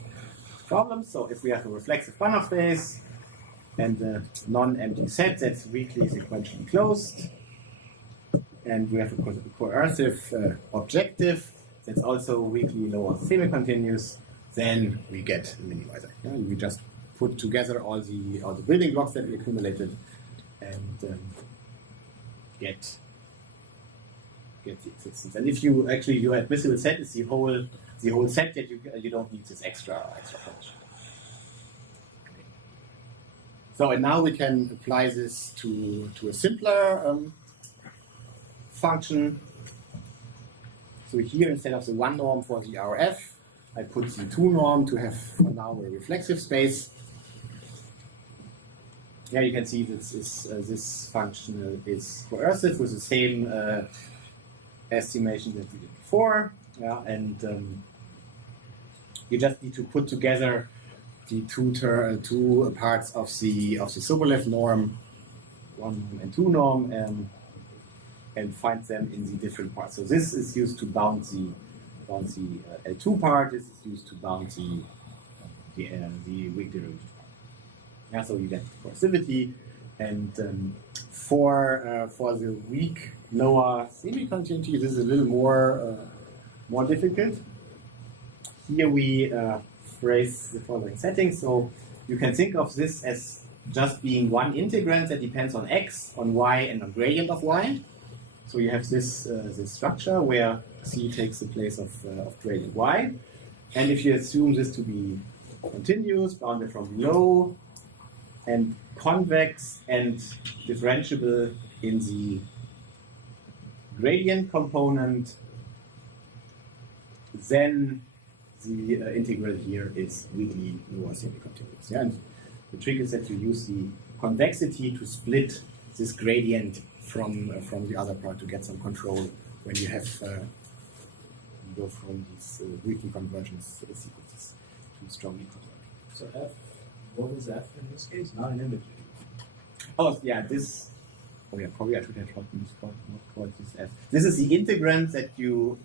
problems. So if we have a reflexive Banach space and a non-empty set that's weakly sequentially closed, and we have a coercive objective that's also weakly lower semi-continuous, then we get a minimizer. Yeah? We just put together all the building blocks that we accumulated and get the existence. And if you actually your admissible set is the whole set, that you don't need this extra function. Okay. So and now we can apply this to a simpler function. So here, instead of the 1 norm for the RF, I put the 2 norm to have for now a reflexive space. Yeah, you can see this function is coercive with the same estimation that we did before. Yeah, and you just need to put together the two parts of the Sobolev norm, 1 norm and 2 norm, and find them in the different parts. So this is used to bound the L2 part. This is used to bound the weak derivative part. Yeah, so you get coercivity, and for the weak lower semi-continuity, this is a little more difficult. Here we phrase the following setting. So you can think of this as just being one integrand that depends on x, on y, and on gradient of y. So you have this structure where c takes the place of gradient y. And if you assume this to be continuous, bounded from below, and convex and differentiable in the gradient component, then the integral here is weakly lower semi-continuous. Yeah? And the trick is that you use the convexity to split this gradient from the other part to get some control when you have you go from these weakly convergence sequences to strongly convergent. So F, what is F in this case? Not an image. Oh yeah, this. Oh yeah, probably I should have not called this F. This is the integrand that you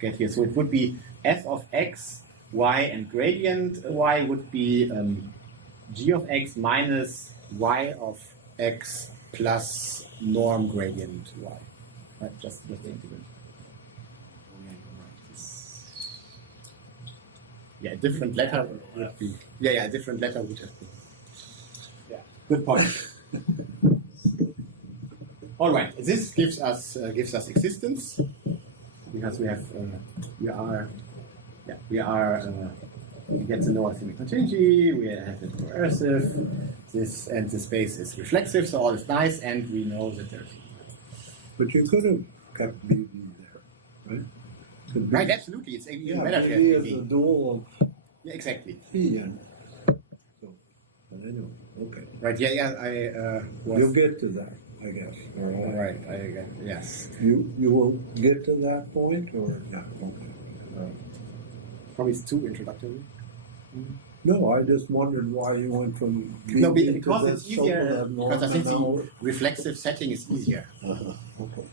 get here. So it would be f of x, y, and gradient y would be g of x minus y of x plus norm gradient y. Right, just the integrand. Oh yeah, you're right. Yeah, a different letter would be. Yeah, a different letter would have been. Yeah, good point. All right, this gives us existence because we get the lower semi-continuity, we have it coercive, and the space is reflexive, so all is nice, and we know that there's. But you could have kept BV there, right? Could be- Right, absolutely. It's even Yeah, better to BV have is a PV. dual Yeah, exactly. of P, and so, but anyway, okay. Right, yeah, I You'll was. get to that, I guess. All right, yes. You will get to that point, or not? Okay. Probably it's too introductory. No, I just wondered why you went from No, BV to because that it's easier. Sobolev norm Because I think and the now- reflexive setting is easier. Okay.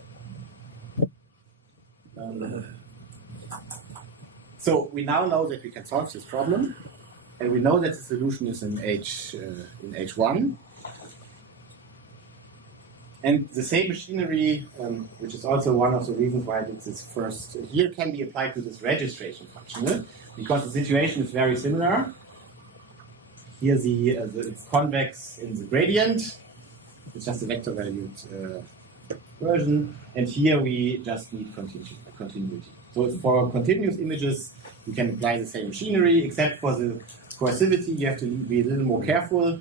So we now know that we can solve this problem, and we know that the solution is in H1. And the same machinery, which is also one of the reasons why I did this first here, can be applied to this registration function, because the situation is very similar. Here it's convex in the gradient. It's just a vector valued version, and here we just need continuity. So for continuous images, you can apply the same machinery, except for the coercivity, you have to be a little more careful,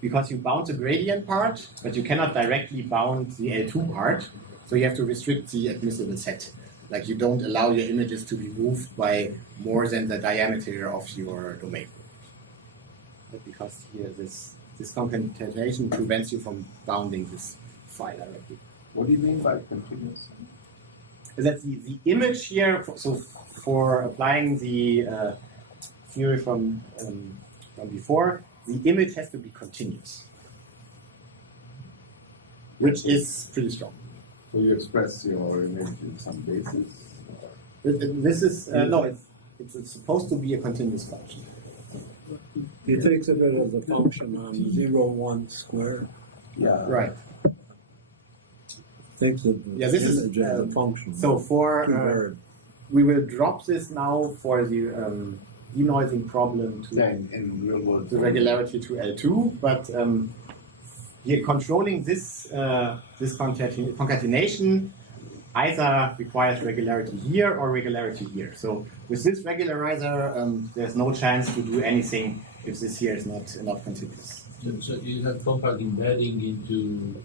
because you bound the gradient part, but you cannot directly bound the L2 part, so you have to restrict the admissible set. Like you don't allow your images to be moved by more than the diameter of your domain. But because here this concatenation prevents you from bounding this phi directly. What do you mean by continuous? That's the image here. So for applying the theory from before, the image has to be continuous, which is pretty strong. So you express your image in some basis? This is no, it's supposed to be a continuous function. He takes it as a function on 0, 1 squared. Yeah. Right. Takes it Yeah, this is, image as a function. So two for variables. we will drop this now for the denoising problem to In real world. the regularity to L2, but here controlling this concatenation either requires regularity here or regularity here. So with this regularizer, there's no chance to do anything if this here is not continuous. So you have compact embedding into,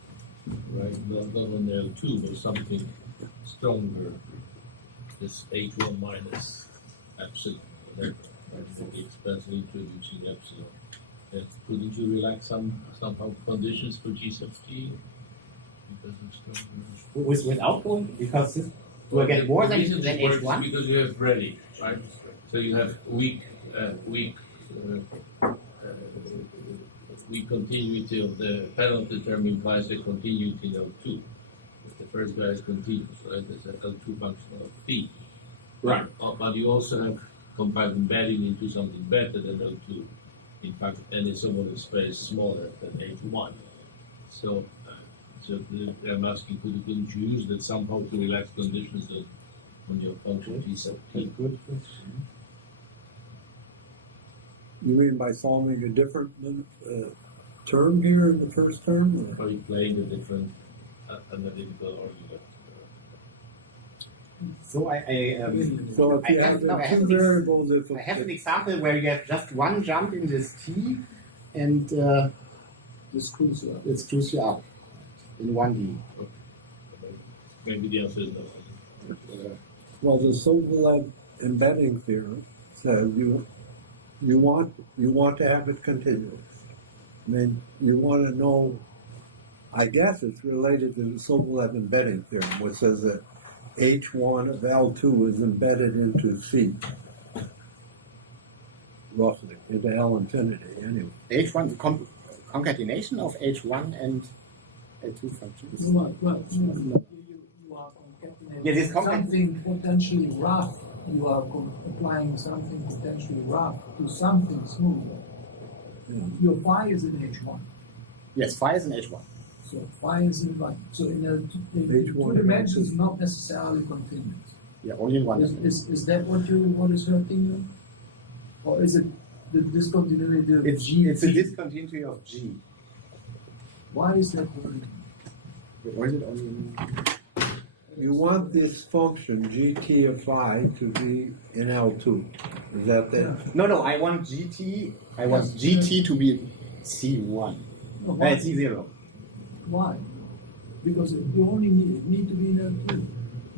right, not on L2, but something stronger. this H1 minus epsilon. Right? For the expense of introducing epsilon. And couldn't you relax somehow conditions for G sub T? Because it's still Without going, because this will get more than H1. Because you have ready, right? So you have weak continuity of the penalty term implies the continuity in L2. If the first guy is continuous, right? There's an L2 function of T. Right. But you also have compact embedding into something better than L2. In fact, any symbol space smaller than H1. So I'm asking, couldn't you use that somehow to relax conditions that on your function G sub T? Good question. You mean by solving a different term here in the first term? Or? Are you playing a different analytical argument? So So if I you have- have no, I have two an ex- variables, if I have an example where you have just one jump in this T, and This screws you up. it screws you up in 1D. Maybe the answer is no. well, the Sobolev embedding theorem says you want to have it continuous. I mean, you want to know. I guess it's related to the Sobolev embedding theorem, which says that H1 of L2 is embedded into C, roughly, into L infinity, anyway. H1, concatenation of H1 and L2 functions. Well, you are concatenating Yeah, this something potentially rough. You are applying something potentially rough to something smooth. Yeah. Your phi is in H1. Yes, phi is an H1. So phi is in one. So in H1 two dimensions, not necessarily continuous. Yeah, only in one. Is that what is hurting you? Or is it the discontinuity of G? It's a discontinuity of G. Why is that hurting you? Or is it only in... You want this function gt of phi to be in L2. Is that it? No, I want GT, I want GT to be C1. No, why? C0. Why? Because you only need to be in L2.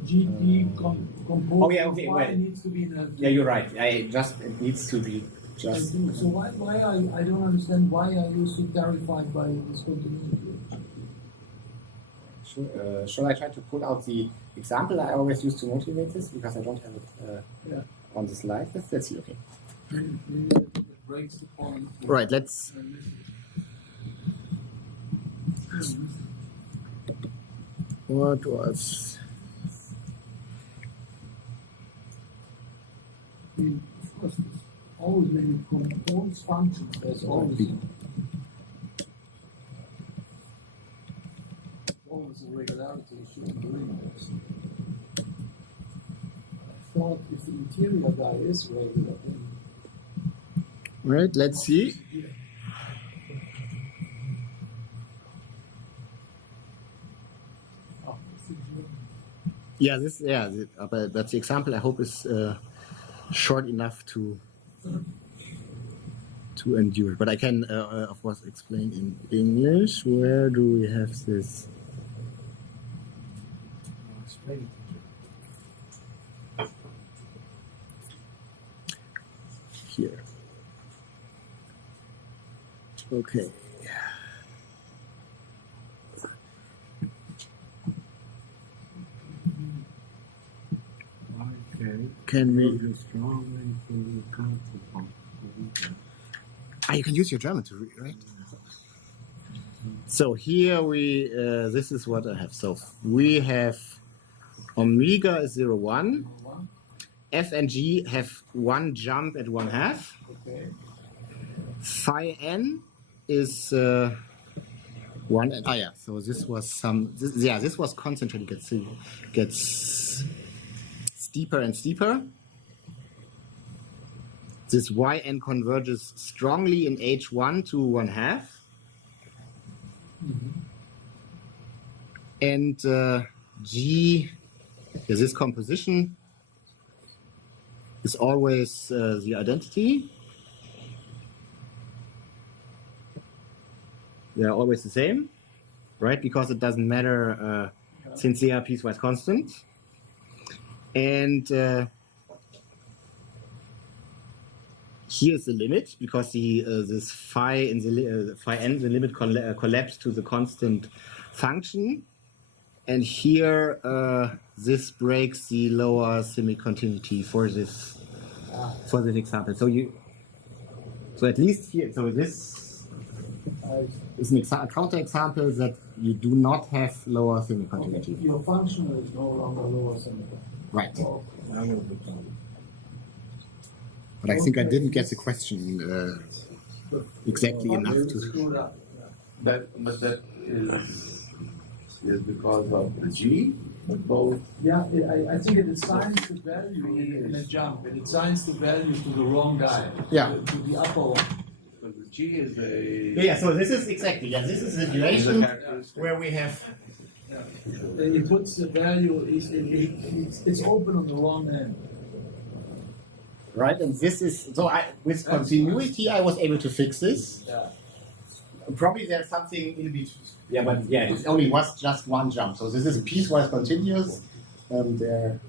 GT composed Oh, yeah, okay, of well. Y needs to be in L2. Yeah, you're right. It needs to be just... So why I don't understand why are you so terrified by discontinuity? Shall I try to pull out the example I always use to motivate this? Because I don't have it on the slide. Let's see, okay. Maybe it breaks the point. Right, let's... What was... I mean, of course, it's always when you compose functions, there's always a regularity issue in doing this. I thought if the interior guy is regular, then Right, let's see. yeah. Oh, this is But the example I hope is short enough to endure. But I can, of course, explain in English. Where do we have this? Here. Okay. Can we? You can use your German to read, right? So here we, this is what I have. So we have omega is 0, 1. F and G have one jump at 1/2. Okay. Phi n is 1. So this was this was concentrated. Gets steeper and steeper. This yn converges strongly in H1 to 1/2. And G, this composition is always the identity. They are always the same, right? Because it doesn't matter since they are piecewise constant. And here's the limit, because this phi in the phi n, the limit collapsed to the constant function. And here, this breaks the lower semi-continuity for this example. So at least here, so this is a counterexample that you do not have lower semi-continuity. Your function is no longer lower semi-continuity. Right. But I think I didn't get the question exactly enough to. Screwed up. But that is because of the G, both. Yeah, I think it assigns the value in a jump. It assigns the value to the wrong guy. Yeah. To the upper one. Because the G is a. Yeah, so this is exactly, this is the duration where we have. It puts the value, it's open on the wrong end. Right, and this is, so with continuity I was able to fix this. Yeah. Probably there's something in between. Yeah, but yeah, it only was just one jump. So this is piecewise continuous. There.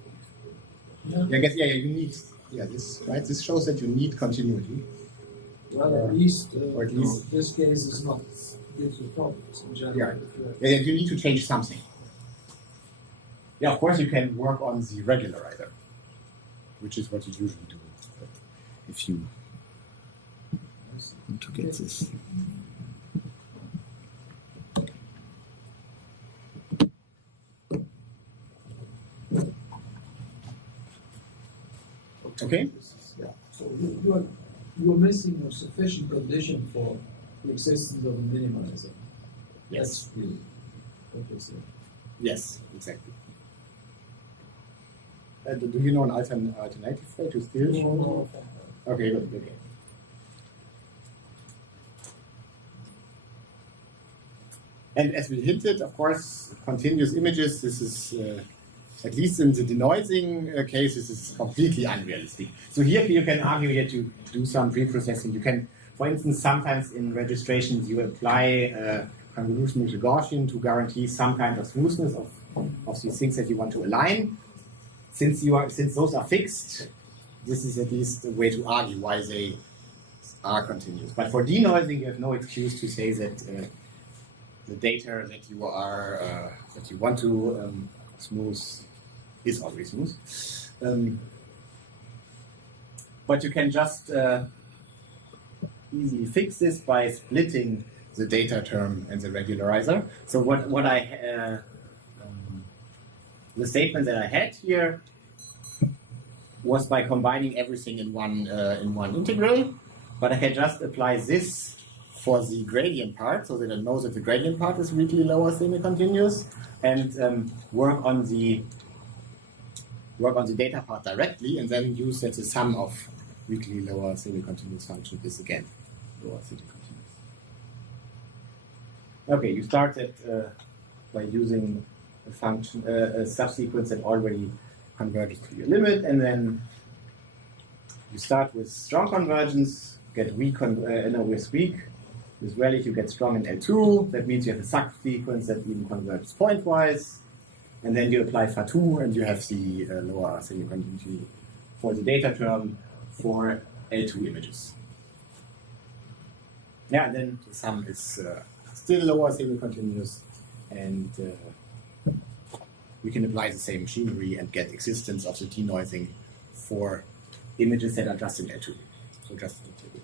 Yeah. I guess, you need, this, right? This shows that you need continuity. Well, at least, or at least- this case is not gives you problems in general. Yeah, you need to change something. Yeah, of course you can work on the regularizer, which is what you usually do if you want to get this. Okay. Yeah. So you're missing a sufficient condition for the existence of a minimizer. Yes. That's really what they say. Yes, exactly. Do you know an alternative way to still show? Okay, good. Okay. And as we hinted, of course, continuous images, this is, at least in the denoising case, this is completely unrealistic. So here you can argue that you do some pre-processing. You can, for instance, sometimes in registrations you apply convolution with Gaussian to guarantee some kind of smoothness of these things that you want to align. Since those are fixed, this is at least a way to argue why they are continuous. But for denoising, you have no excuse to say that the data that you are that you want to smooth is always smooth. But you can just easily fix this by splitting the data term and the regularizer. So what I the statement that I had here was by combining everything in one integral, but I can just apply this for the gradient part, so that I know that the gradient part is weakly lower semi-continuous, and work on the data part directly, and then use that the sum of weakly lower semi-continuous function is again lower semi-continuous. Okay, you started by using a function, a subsequence that already converges to your limit, and then you start with strong convergence, get weak, with weak. With relic, you get strong in L2. That means you have a subsequence that even converges pointwise, and then you apply Fatu, and you have the lower semi-continuity for the data term for L2 images. Yeah, and then the sum is still lower semi-continuous, and we can apply the same machinery and get existence of the denoising for images that are just in L2. So just in L2.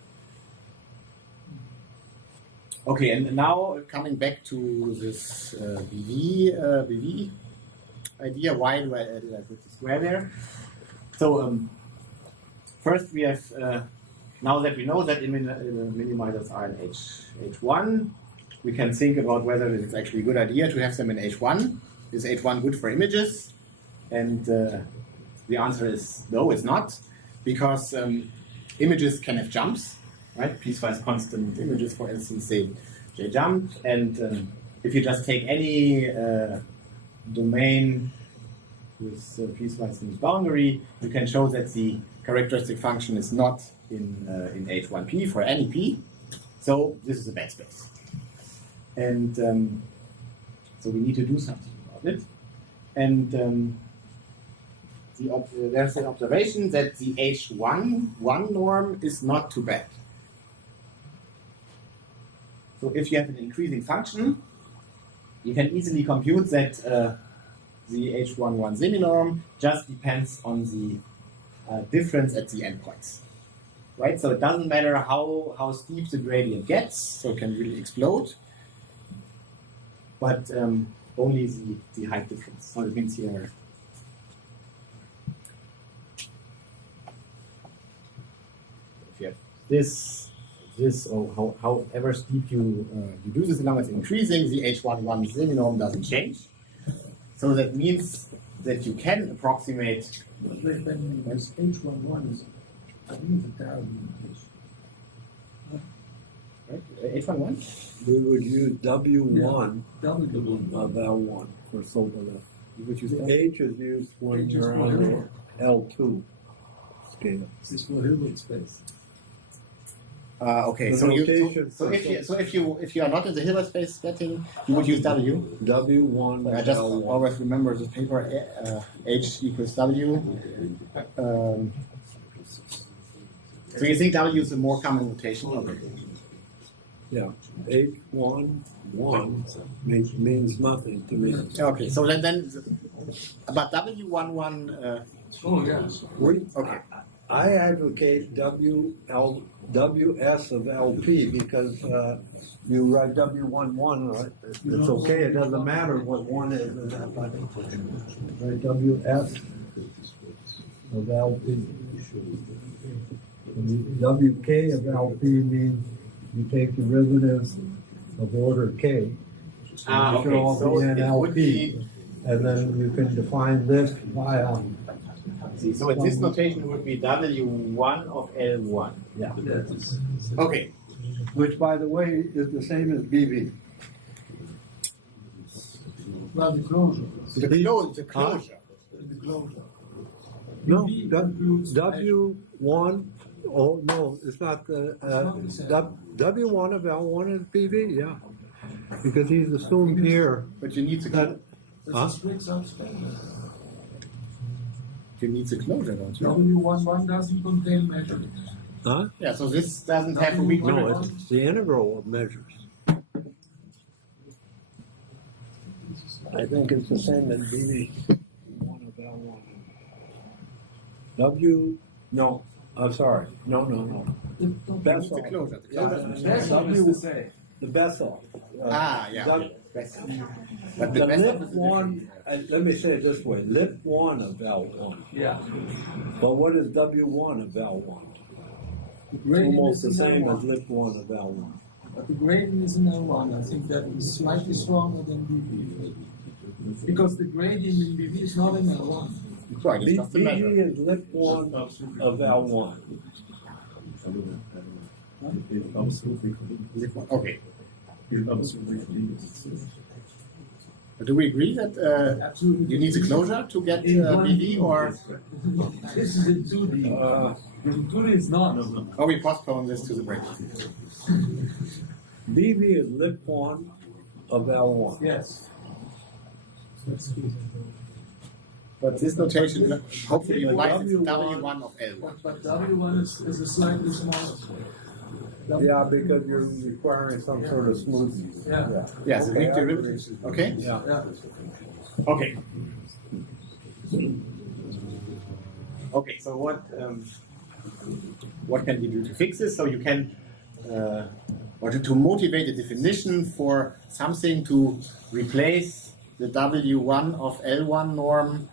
Okay, and now coming back to this BV idea, why did I put the square there? So first we have, now that we know that minimizers are in H1, we can think about whether it's actually a good idea to have them in H1. Is H1 good for images? And the answer is no, it's not, because images can have jumps, right? Piecewise constant images, for instance, they jump, and if you just take any domain with piecewise smooth boundary, you can show that the characteristic function is not in H1p for any p. So this is a bad space, and so we need to do something about it. And there's an observation that the H1 norm is not too bad. So if you have an increasing function, you can easily compute that the H11 semi-norm just depends on the difference at the endpoints. Right? So it doesn't matter how steep the gradient gets, so it can really explode, but only the height difference. So it means here. If you have this, or however steep you do this, as long as it's increasing, the H11 semi-norm doesn't change. So that means that you can approximate. But then this H11 is, I think, the Darwin case. Right? H11? We would use W1 W1. of L1 for SOPA. You would use that? H is used when you're on the L2 scale. This is for Hilbert space. Okay, The so notation for if you are not in the Hilbert space setting, you would use W. W1 I of just L1. always remember this paper, H equals W. So you think W is a more common notation? Okay. Yeah, H1 means nothing to me. Okay, so then but W11. Oh, yes. Okay. I advocate WS of LP because you write W11, right? It's okay, it doesn't matter what one is in that button. Write WS of LP. WK of LP means you take derivatives of order K. Ah, It should okay. all So be in it would LP. be. And then you can define this via. So in this notation would be W1 of L1. Yeah. Okay. Which, by the way, is the same as BV. Well, the closure. The closure. The closure. No, includes W1, oh, no, it's not the, W1 of L1 is BV, yeah. Because he's assumed here But you need to that, That's a strict subspace. you need the closure, don't you? W11 doesn't contain measurements. huh? Yeah. So this doesn't have a weak No, limit. it's the integral of measures. I think it's the same as BV. One of L1. No, I'm sorry, no. You need the Bessel. closure. The Yeah, closure. the Bessel. Yeah. W- But The the best lip one, let me say it this way, lip one of L1. Yeah. But what is W1 of L1? The gradient Almost is the in same L1. as lip one of L1. But the gradient is in L1. I think that is slightly stronger than BV. Because the gradient in BV is not in L1. Right, it's just a measure. BG is lip one of L1. Okay. Do we agree that Absolutely. you need the closure to get BV, or This is in 2D. In 2D is not. or we postpone this to the break? BV is lip one of L1. Yes. But this notation hopefully But applies to W1 W1 of L1. But W1 is a slightly smaller. Yeah, because you're requiring some sort of smoothness. Yeah. Yes, the Okay, weak I derivatives. Okay? Yeah. Yeah. Okay. Okay, so what can you do to fix this? So you can, or to motivate a definition for something to replace the W1 of L1 norm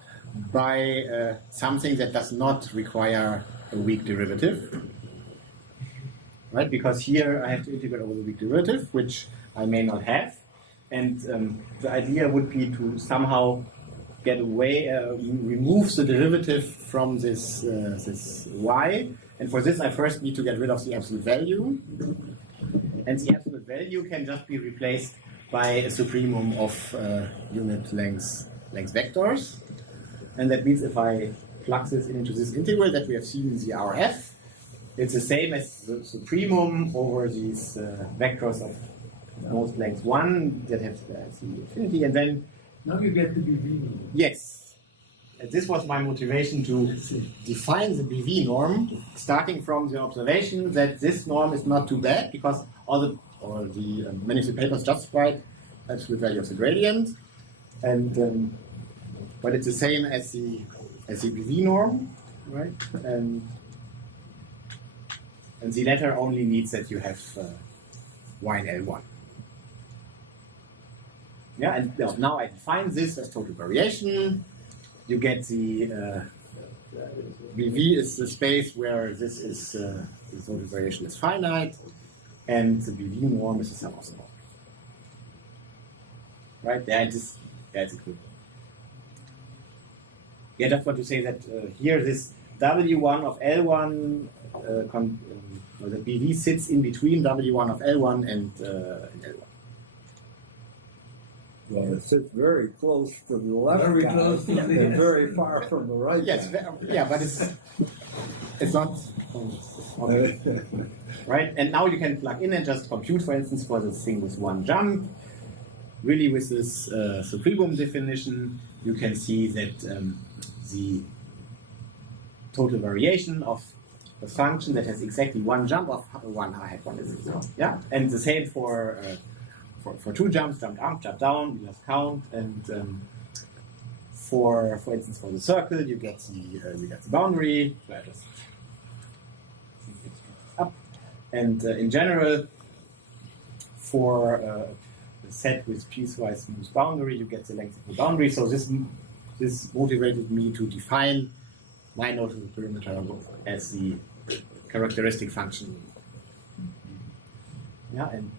by something that does not require a weak derivative. Right, because here I have to integrate over the weak derivative, which I may not have. And the idea would be to somehow get away, remove the derivative from this, this y. And for this, I first need to get rid of the absolute value. And the absolute value can just be replaced by a supremum of unit length vectors. And that means if I plug this into this integral that we have seen in the RF, it's the same as the supremum over these vectors of most length 1 that have the infinity, and then Now you get the BV. yes, this was my motivation to define the BV norm, starting from the observation that this norm is not too bad because many of the papers just write absolute value of the gradient, and but it's the same as the BV norm, right? And the latter only needs that you have y in L1. Yeah, and now I define this as total variation. You get the BV is the space where this is the total variation is finite, and the BV norm is the sum of the norm. Right? That's a good. Yeah, just want to say that here this W1 of L1, the BV sits in between W1 of L1 and L1. It sits very close to the left Very guy close to the- and very far from the right Yes, guy. yeah, but it's not right. And now you can plug in and just compute, for instance, for this thing with one jump. Really, with this supremum definition, you can see that the total variation of a function that has exactly one jump of one I hat 1 is 0. Yeah, and the same for two jumps, jump up, jump down, you just count, and for instance for the circle you get the boundary, where I just up, and in general for a set with piecewise smooth boundary you get the length of the boundary. So this motivated me to define my notable perimeter as the characteristic function. Yeah, and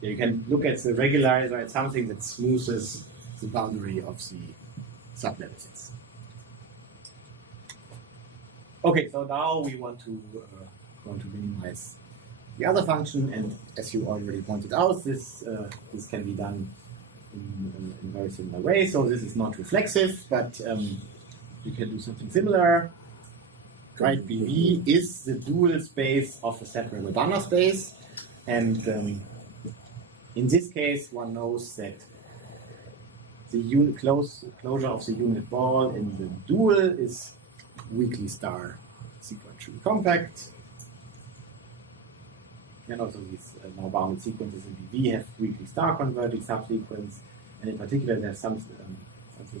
you can look at the regularizer as something that smoothes the boundary of the sublemmages. Okay, so now we want to minimize the other function, and as you already pointed out, this can be done in a very similar way. So this is not reflexive, but you can do something similar. Right, BV is the dual space of a separable Banach space, and in this case, one knows that the closure of the unit ball in the dual is weakly star sequentially compact. And also these now bounded sequences in BV have weakly star converging subsequence, and in particular there's something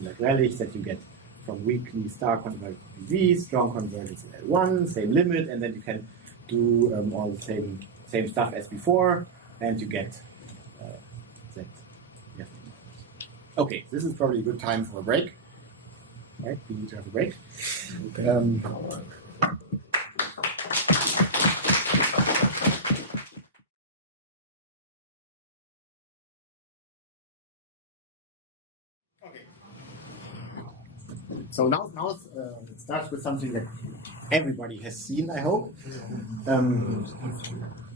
like relics that you get from weakly star converged BV, strong convergence in L1, same limit, and then you can do all the same stuff as before, and you get that. Yeah. Okay, this is probably a good time for a break. Right, we need to have a break. So now it starts with something that everybody has seen, I hope.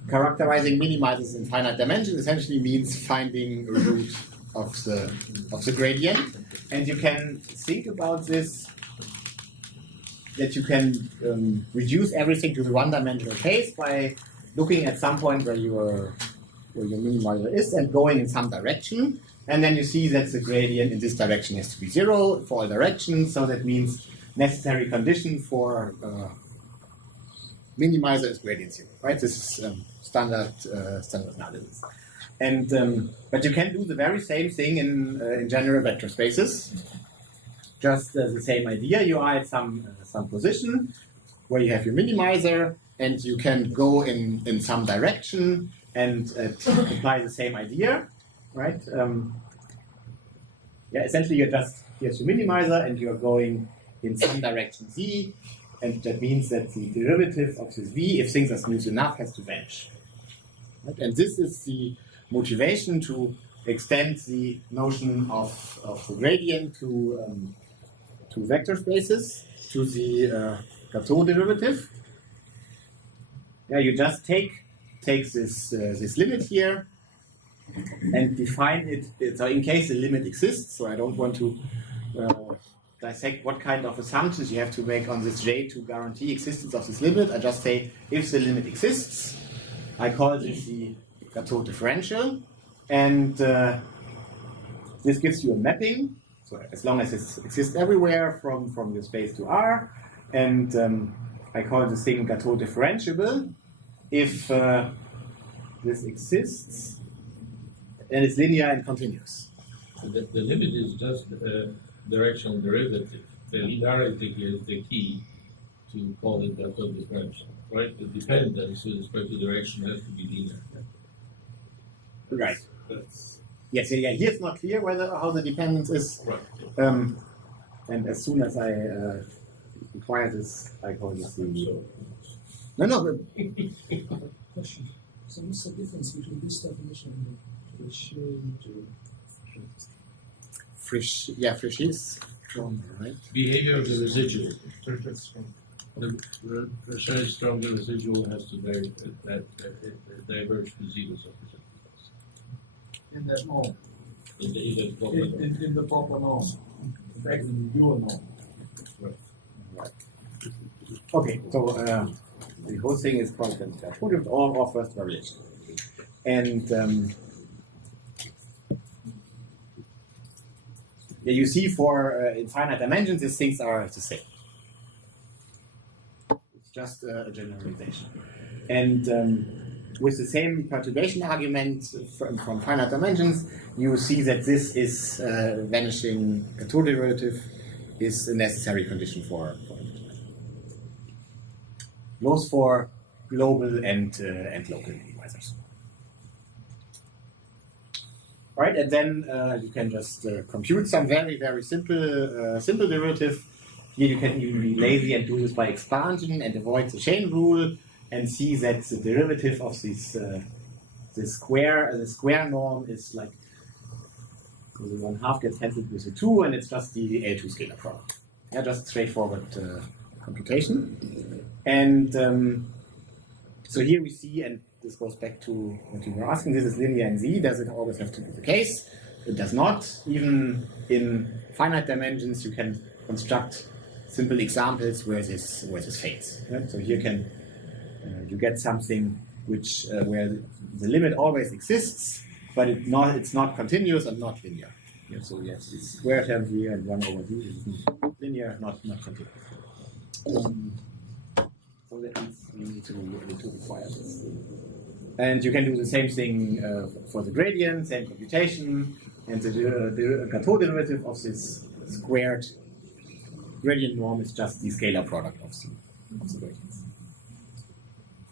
Characterizing minimizers in finite dimension essentially means finding a root of the gradient, and you can think about this that you can reduce everything to the one-dimensional case by looking at some point where your minimizer is and going in some direction. And then you see that the gradient in this direction has to be 0 for all directions. So that means necessary condition for minimizer is gradient 0, right? This is standard analysis. And but you can do the very same thing in general vector spaces. Just the same idea. You are at some position where you have your minimizer, and you can go in some direction and apply the same idea. Right? Essentially, here's your minimizer, and you're going in some direction z, and that means that the derivative of this v, if things are smooth enough, has to vanish. Right? And this is the motivation to extend the notion of the gradient to vector spaces, to the Gateau derivative. Yeah, you just take this limit here and define it. So in case the limit exists, so I don't want to dissect what kind of assumptions you have to make on this J to guarantee existence of this limit. I just say if the limit exists, I call this the Gateau differential, and this gives you a mapping. So as long as it exists everywhere from the space to R, and I call this thing Gateau differentiable. If this exists, and it's linear and continuous. The limit is just directional derivative. The linearity here is the key to call it Berkels differential, right? The dependence with respect to direction has to be linear. Right. That's Yes, yeah. Here it's not clear how the dependence is. right. And as soon as I acquire this, I call this the. So, No. Question. So what's the difference between this definition and the Frisch is stronger, right? behavior of the residual. The very strong the residual has to diverge to zero. In that norm, In the in the proper norm, in fact, in the your norm. Okay, so the whole thing is constant with all first variation. And you see for infinite dimensions, these things are the same. It's just a generalization. And with the same perturbation argument from finite dimensions, you see that this is vanishing Gateau derivative is a necessary condition for both for global and local minimizers. Right, and then you can just compute some very simple derivative. Here you can even be lazy and do this by expansion and avoid the chain rule and see that the derivative of this the square norm is like so the 1/2 gets cancelled with the 2 and it's just the L2 scalar product. Yeah, just straightforward computation. And so here we see, and this goes back to what you were asking, this is linear in Z. Does it always have to be the case? It does not. Even in finite dimensions, you can construct simple examples where this fails. Right? So here you get something which where the limit always exists, but it's not continuous and not linear. Yeah, so yes, this square term here and 1 over z is linear, not continuous. So that means we need to require this. And you can do the same thing for the gradient, same computation, and the Gateau derivative of this squared gradient norm is just the scalar product of the gradients.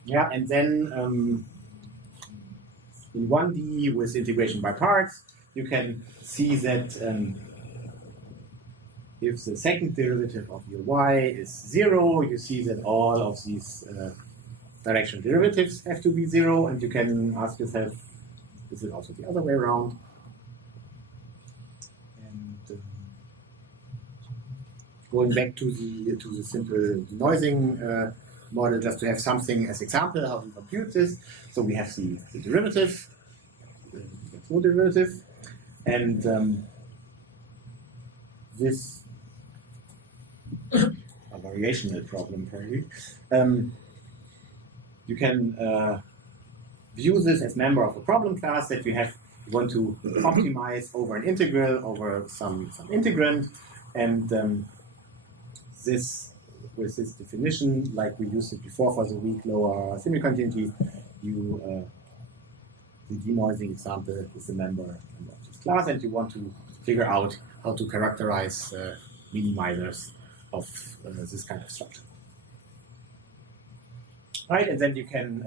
Yeah, and then in 1D with integration by parts, you can see that if the second derivative of your y is 0, you see that all of these directional derivatives have to be 0, and you can ask yourself, is it also the other way around? And going back to the simple denoising model, just to have something as example how we compute this. So we have the derivative, the Gateau derivative, and this a variational problem probably. You can view this as member of a problem class that you want to optimize over an integral over some integrand, and this with this definition, like we used it before for the weak lower semi-continuity, the denoising example is a member of this class, and you want to figure out how to characterize minimizers of this kind of structure. Right, and then you can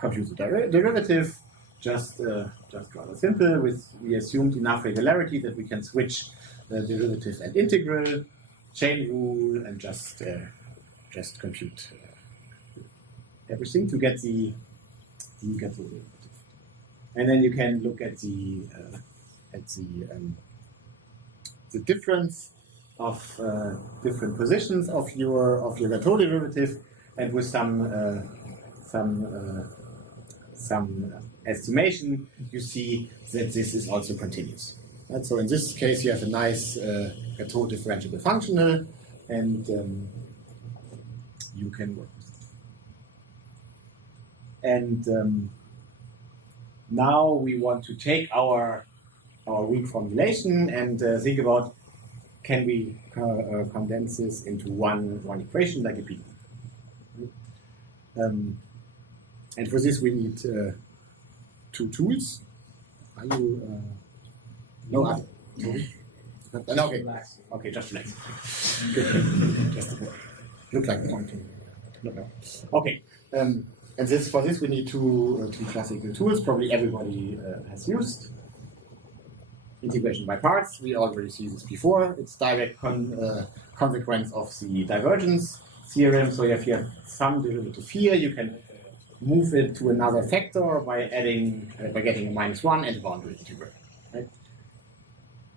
compute the derivative, just rather simple. We assumed enough regularity that we can switch the derivative and integral, chain rule, and just compute everything to get the derivative. And then you can look at the difference of different positions of your Gateau derivative, and with some estimation, you see that this is also continuous. And so in this case, you have a nice Gateau differentiable functional, and you can work with it. And now we want to take our weak formulation and think about can we condense this into one equation like a PDE. And for this we need two tools. Are you no other? No, okay. Okay, just relax. Good. Just look like pointing. Okay. And for this we need two classical tools. Probably everybody has used. Integration by parts. We already see this before. It's direct consequence of the divergence theorem. So if you have some derivative here, you can move it to another factor by adding by getting a -1 and a boundary integral. Right?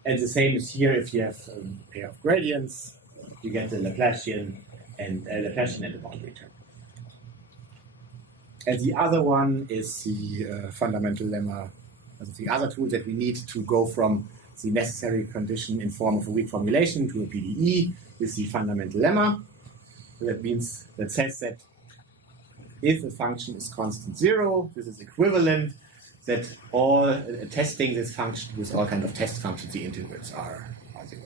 And the same is here. If you have a pair of gradients, you get the Laplacian and a boundary term. And the other one is the fundamental lemma. The other tool that we need to go from the necessary condition in form of a weak formulation to a PDE is the fundamental lemma. That means that says that if a function is constant 0, this is equivalent that all testing this function with all kind of test functions, the integrals are 0.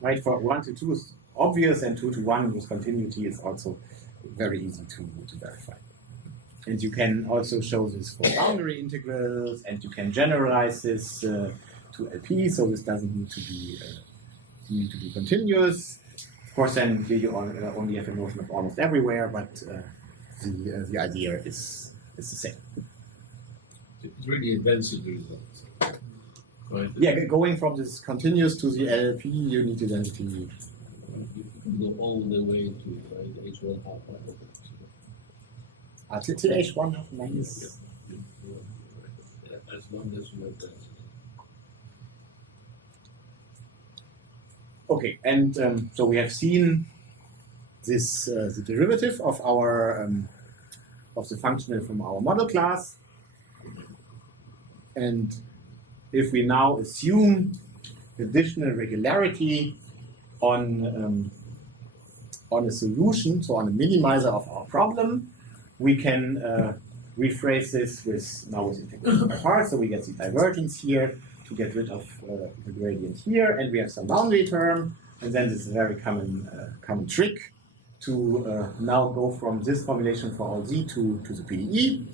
Right? For 1 to 2 is obvious, and 2 to 1 with continuity is also very easy to verify. And you can also show this for boundary integrals, and you can generalize this to LP, so this doesn't need to be continuous. Of course, then here you only have a notion of almost everywhere, but the idea is the same. It's really advancing the results. Right? Yeah, going from this continuous to the LP, you need identity. You can go all the way to H1 half line. To H1 half line is. As long as you have that. Okay, and so we have seen this the derivative of our of the functional from our model class, and if we now assume additional regularity on a solution, so on a minimizer of our problem, we can rephrase this with integration by parts. So we get the divergence here to get rid of the gradient here, and we have some boundary term, and then this is a very common trick to now go from this formulation for all z to the PDE.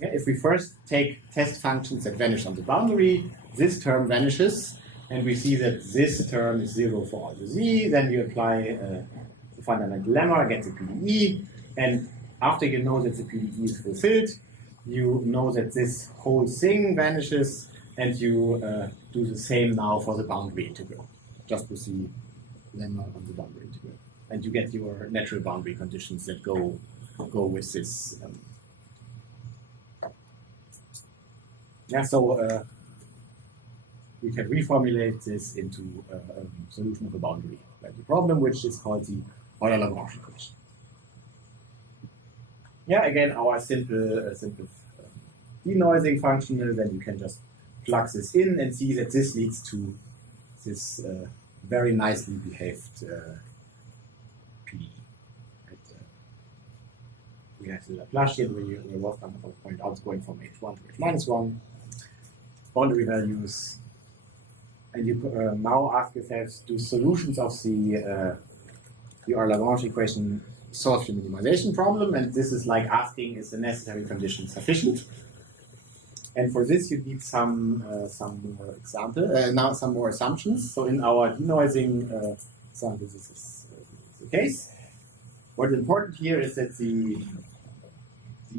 Yeah, if we first take test functions that vanish on the boundary, this term vanishes, and we see that this term is 0 for all the z. Then you apply the fundamental lemma, get the PDE, and after you know that the PDE is fulfilled, you know that this whole thing vanishes, and you do the same now for the boundary integral, just with the lemma on the boundary integral, and you get your natural boundary conditions that go with this. So we can reformulate this into a solution of a boundary value problem, which is called the Euler-Lagrange equation. Yeah, again, our simple denoising functional, then you can just plug this in and see that this leads to this very nicely behaved PDE. Right? We have the Laplacian, where Wolfgang point out, going from H1 to H-1, boundary values, and you now ask yourselves, do solutions of the Euler-Lagrange equation solve the minimization problem? And this is like asking, is the necessary condition sufficient? And for this, you need some more assumptions. So in our denoising example, this is the case. What is important here is that the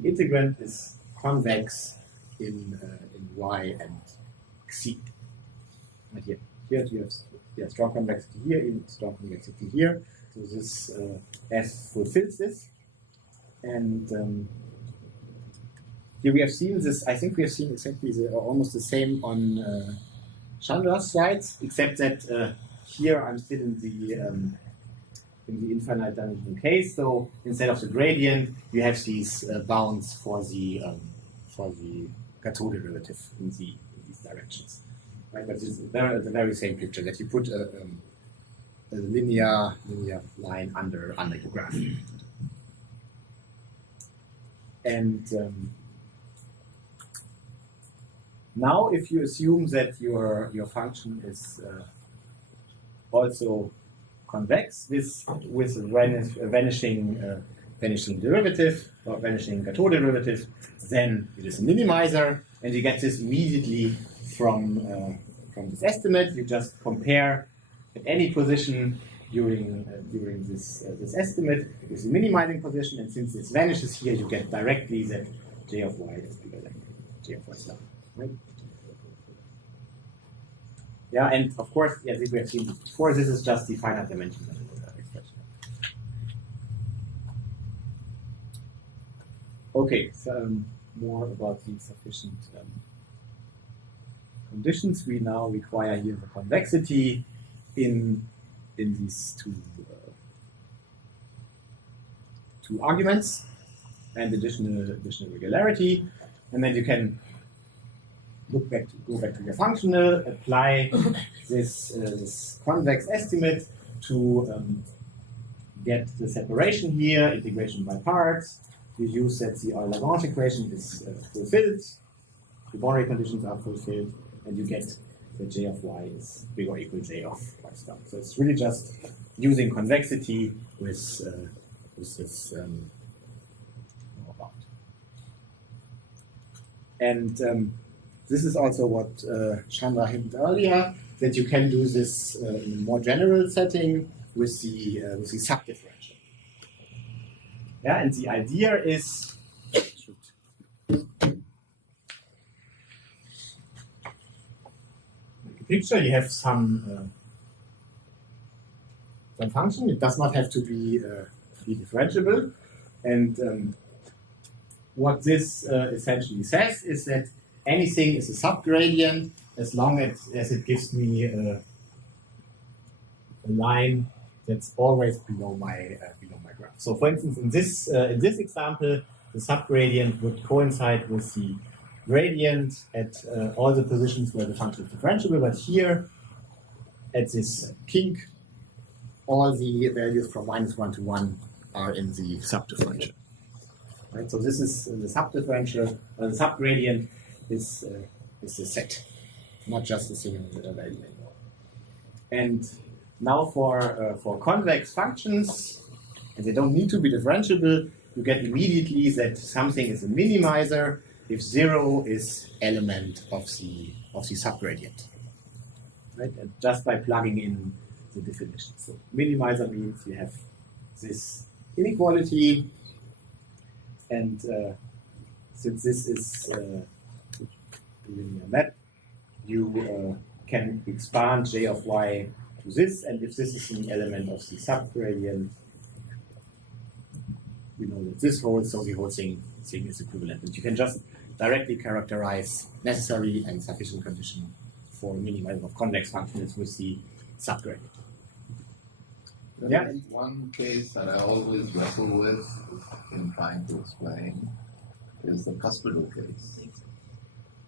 integrand is convex in y and xi. Right here you have strong convexity here, in strong convexity here. So this F fulfills this, and here we have seen this. I think we have seen exactly almost the same on Chandra's slides, except that here I'm still in the infinite dimensional case. So instead of the gradient, you have these bounds for the Gateau derivative in these directions. Right, but it's the very same picture that you put a linear line under your graph. And Now, if you assume that your function is also convex with a vanishing derivative or vanishing Gateau derivative, then it is a minimizer, and you get this immediately from this estimate. You just compare at any position during this estimate with the minimizing position, and since this vanishes here, you get directly that j of y is bigger than j of y star. Right? Yeah, and of course, as we have seen before, this is just the finite dimension expression. Okay, so more about the sufficient conditions. We now require here the convexity in these two arguments and additional regularity, and then you can go back to your functional, apply this convex estimate to get the separation here, integration by parts. You use that the Euler-Lagrange equation is fulfilled, the boundary conditions are fulfilled, and you get that j of y is bigger or equal j of y star. So it's really just using convexity with this about. And this is also what Chandra hinted earlier, that you can do this in a more general setting with the subdifferential. Yeah, and the idea is picture, you have some function. It does not have to be differentiable. And what this essentially says is that anything is a subgradient as long as it gives me a line that's always below my graph. So, for instance, in this example, the subgradient would coincide with the gradient at all the positions where the function is differentiable, but here at this kink, all the values from -1 to 1 are in the subdifferential. Right? So this is the subdifferential, the subgradient is the set, not just a single value anymore. And now for convex functions, and they don't need to be differentiable, you get immediately that something is a minimizer if 0 is element of the subgradient, right? And just by plugging in the definition. So minimizer means you have this inequality, and since this is a linear map, you can expand j of y to this, and if this is an element of the subgradient, we know that this holds, so the whole thing is equivalent. And you can just directly characterize necessary and sufficient condition for minimizing of convex functions with the subgradient. Yeah. One case that I always wrestle with in trying to explain is the cuspidal case.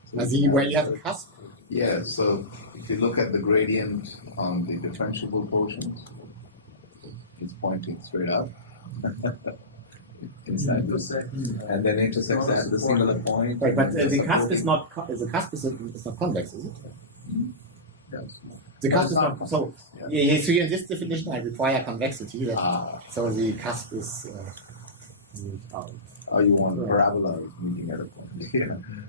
So where you have a cusp? Yeah, so if you look at the gradient on the differentiable quotient, it's pointing straight up. Inside this, and then intersects at the singular point. Right, but the cusp is not convex, is it? Yes. The cusp is not so. Yeah, so in this definition, I require convexity. So the cusp is out. Oh, you want parabolas meeting at a point?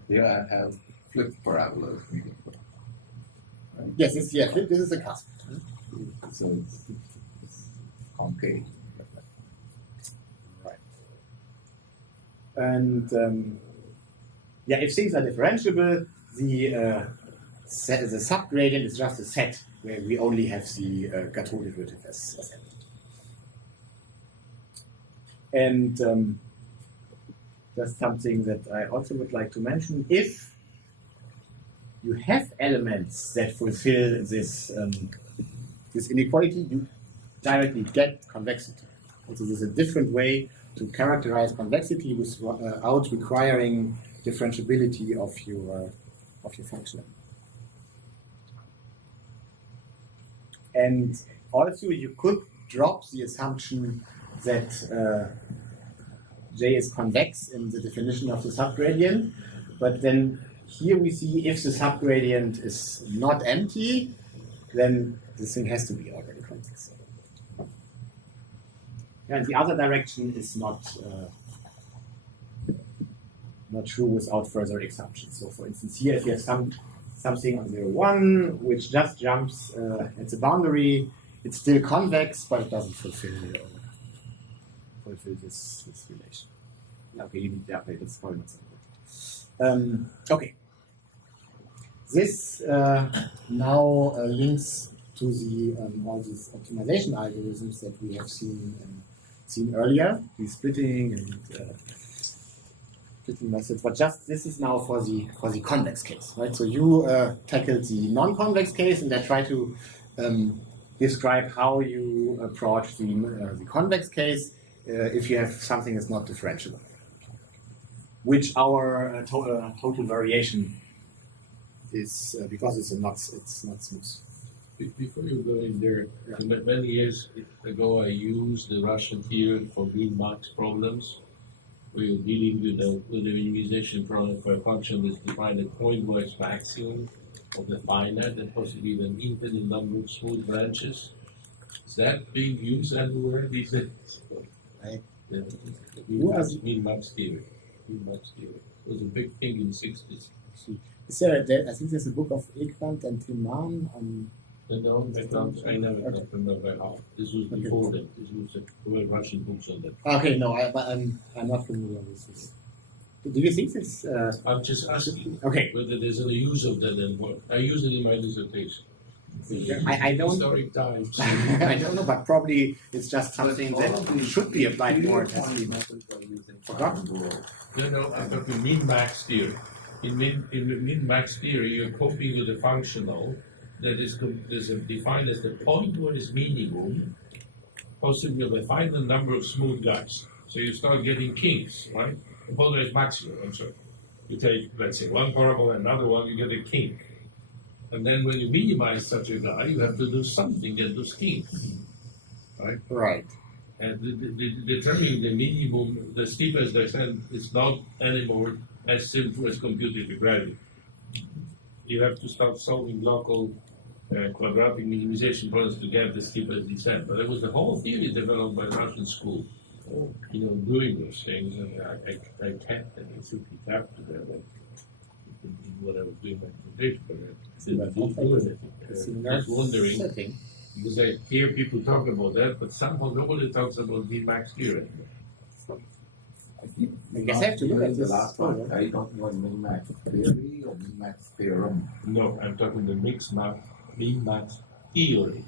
Yeah, I have flipped parabolas meeting. Right? Yes, this is a cusp. So it's concave. And if things are differentiable, the subgradient is just a set where we only have the Gateau derivative as element. And that's something that I also would like to mention. If you have elements that fulfill this inequality, you directly get convexity. So there's a different way to characterize convexity without requiring differentiability of your function. And also you could drop the assumption that J is convex in the definition of the subgradient, but then here we see if the subgradient is not empty, then this thing has to be already convex. And the other direction is not true without further exceptions. So for instance, here if you have something on 0, 1, which just jumps at the boundary, it's still convex, but it doesn't fulfill this relation. Okay, that's probably not so good. Okay. This now links to the all these optimization algorithms that we have seen earlier, the splitting and splitting methods. But just this is now for the convex case, right? So you tackle the non-convex case and then try to describe how you approach the convex case if you have something that's not differentiable, which our total variation is because it's not smooth. Before you go in there, many years ago I used the Russian theorem for min-max problems, where you're dealing with a minimization problem for a function that's defined at pointwise maximum of the finite and possibly an infinite number of smooth branches. Is that being used everywhere these days? Min-max theory. Min-max theory. It was a big thing in the 60s. Is there, I think there's a book of Ekland and Tilman on. I never remember how. This was before that. This was a Russian books on that. Okay, no, I'm not familiar with this. Do you think this? I'm just asking Okay. whether there's a use of that anymore. I use it in my dissertation. I don't. Historic times. I don't know, but probably it's just something that should be applied more. It has been forgotten. No, I'm talking min-max theory. In min-max theory, you're coping with a functional that is defined as the pointwise minimum, possibly of a finite number of smooth guys. So you start getting kinks, right? The pointwise maximum, I'm sorry. You take, let's say, one parabola and another one, you get a kink. And then when you minimize such a guy, you have to do something that those kinks, right? Right. And determining the minimum, the steepest descent is not anymore as simple as computing the gradient. You have to start solving local quadratic minimization problems to get the steepest descent. But it was the whole theory developed by the Russian school, doing those things, and I kept them. I simply kept them in what I was doing my presentation. But just wondering, because I hear people talk about that, but somehow nobody talks about min-max theory. I guess I have to look at the this. last one. Are you talking about min-max theory or min-max theorem? No, I'm talking the min-max theory.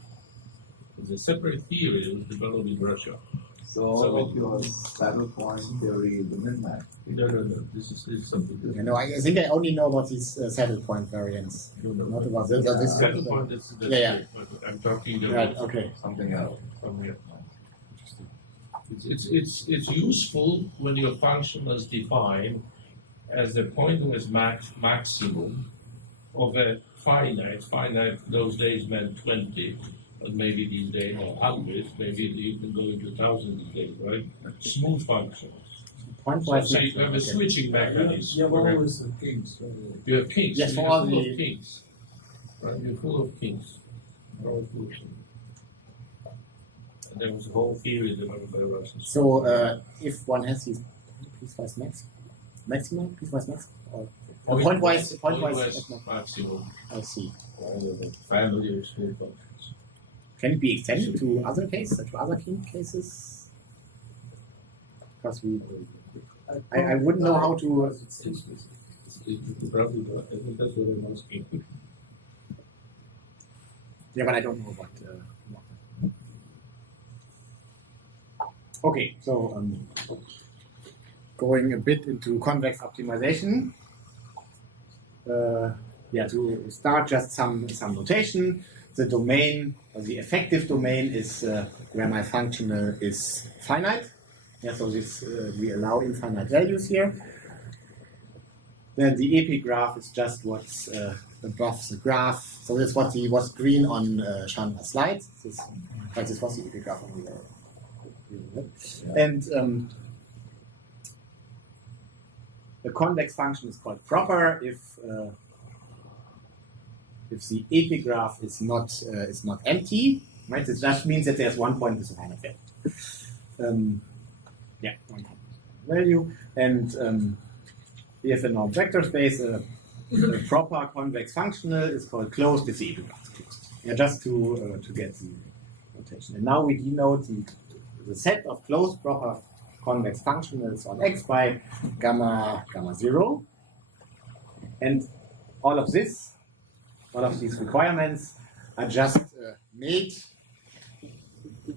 It's a separate theory that was developed in Russia. So your saddle point theory is the min-max. No. This is something different. No, I think I only know about these saddle point variants. Not about this. Saddle point, that's Yeah. But I'm talking about Right. Okay. Something else. something else. It's useful when your function is defined as the pointwise maximum of a finite. Finite those days meant 20, but maybe these days or 100. Maybe you can go into thousands these days, right? Smooth functions. So you have a switching mechanism. You have always the kings. You have kinks. Yes, You're for all full the- of kinks. Right? You're full of kinks. All full of kinks. And there was a whole theory developed by the Russians. So if one has these piecewise maximum, or pointwise maximum. I see. Family of smooth functions. Can it be extended to other cases, to other king cases? Because I wouldn't know how to. Probably, I think that's what I'm asking. Yeah, but I don't know what. Okay, so going a bit into convex optimization. To start, just some notation. The domain, or the effective domain, is where my functional is finite. Yeah, so this we allow infinite values here. Then the epigraph is just what's above the graph. So that's what's green on Chandler's slides. This was the epigraph on the and a convex function is called proper if the epigraph is not empty, right? This just means that there's one point with a finite value. Yeah, one point value, and we have a non-vector space. A proper convex functional is called closed if the epigraph is closed. Yeah, just to get the notation. And now we denote the set of closed proper convex functionals on X by gamma 0, and all of these requirements are just made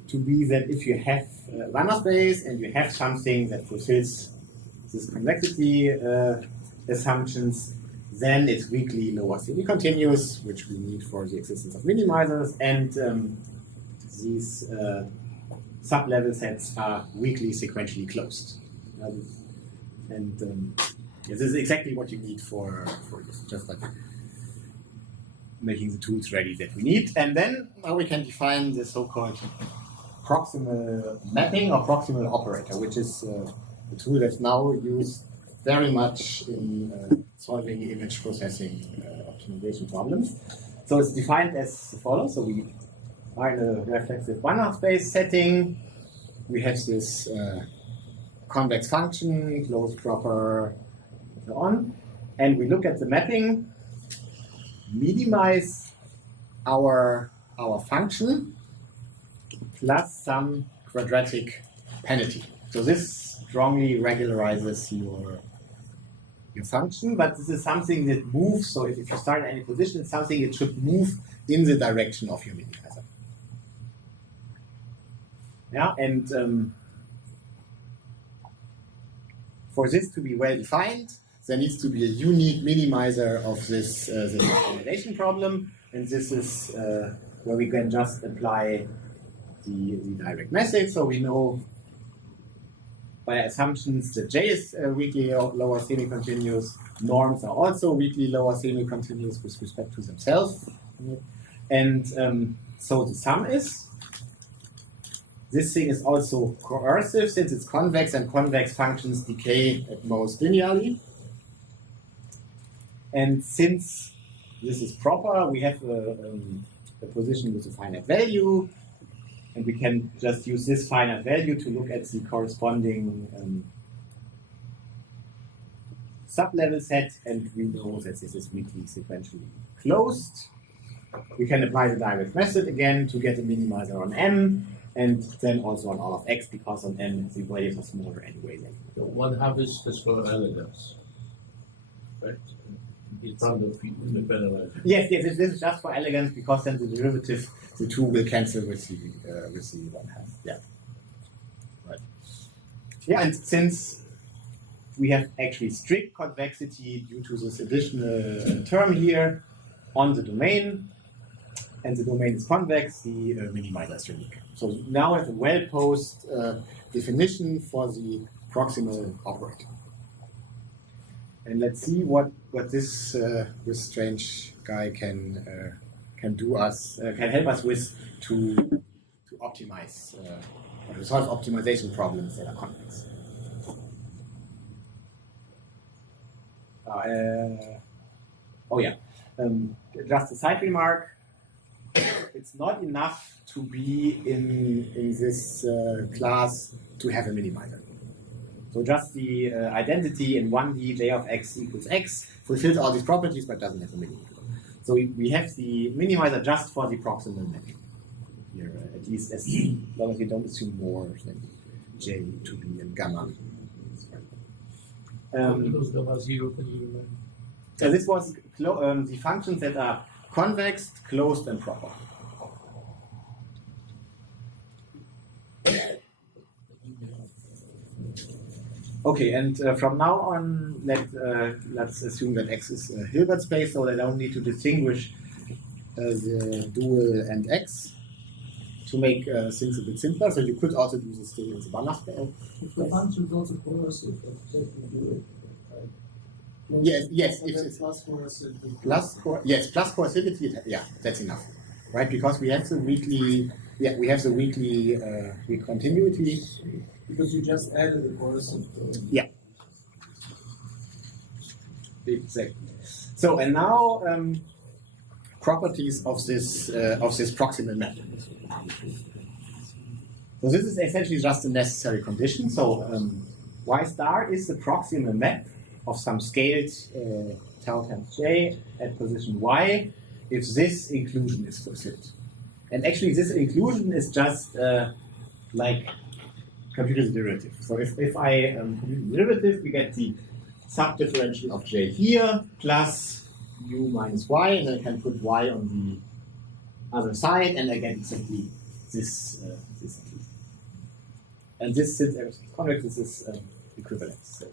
to be that if you have a runner space and you have something that fulfills this convexity assumptions, then it's weakly lower semi-continuous, which we need for the existence of minimizers, and these sub-level sets are weakly sequentially closed. This is exactly what you need for this, just like making the tools ready that we need. And then now we can define the so-called proximal mapping or proximal operator, which is a tool that's now used very much in solving image processing optimization problems. So it's defined as follows. So we are in a reflexive one-half space setting. We have this convex function, closed proper, and so on. And we look at the mapping, minimize our function plus some quadratic penalty. So this strongly regularizes your function, but this is something that moves. So if you start at any position, it's something that should move in the direction of your minimizer. Yeah, and for this to be well defined, there needs to be a unique minimizer of this optimization problem, and this is where we can just apply the direct method. So we know by assumptions that J is weakly lower semi-continuous, norms are also weakly lower semi-continuous with respect to themselves. And so the sum is, this thing is also coercive since it's convex, and convex functions decay at most linearly. And since this is proper, we have a position with a finite value, and we can just use this finite value to look at the corresponding sub-level set, and we know that this is weakly sequentially closed. We can apply the direct method again to get a minimizer on M, and then also on all of X, because on M the values are smaller anyway. So one half is just for elegance, right? It's on the independent. Yes, this is just for elegance, because then the derivative, the 2 will cancel with the 1 half. Yeah. Right. Yeah, and since we have actually strict convexity due to this additional term here on the domain, and the domain is convex, the minimizer is unique. So now I have a well-posed definition for the proximal operator. And let's see what this strange guy can do us, can help us with to optimize or to solve optimization problems that are convex. Just a side remark. It's not enough to be in this class to have a minimizer. So just the identity in 1D j of x equals x fulfills all these properties but doesn't have a minimizer. So we have the minimizer just for the proximal mapping here, at least as long as we don't assume more than j to be in gamma. Those gamma 0, can you remember? So this was the functions that are convex, closed, and proper. Okay, and from now on, let's assume that X is a Hilbert space, so I don't need to distinguish the dual and X to make things a bit simpler. So you could also do this thing in the Banach space. If the function is also coercive, that will do it. Right? Yes. If it's plus coercive. Plus coercivity, yeah, that's enough, right? Because we have the weakly, weak continuity. Because you just added the coercive. Yeah. Exactly. So, and now properties of this proximal map. So this is essentially just a necessary condition. So y star is the proximal map of some scaled tau times j at position y if this inclusion is fulfilled. And actually this inclusion is just like compute the derivative. So if I compute the derivative, we get the subdifferential of j here plus u minus y, and then I can put y on the other side, and I get exactly this inclusion. And this, since everything is convex, this is equivalence. So.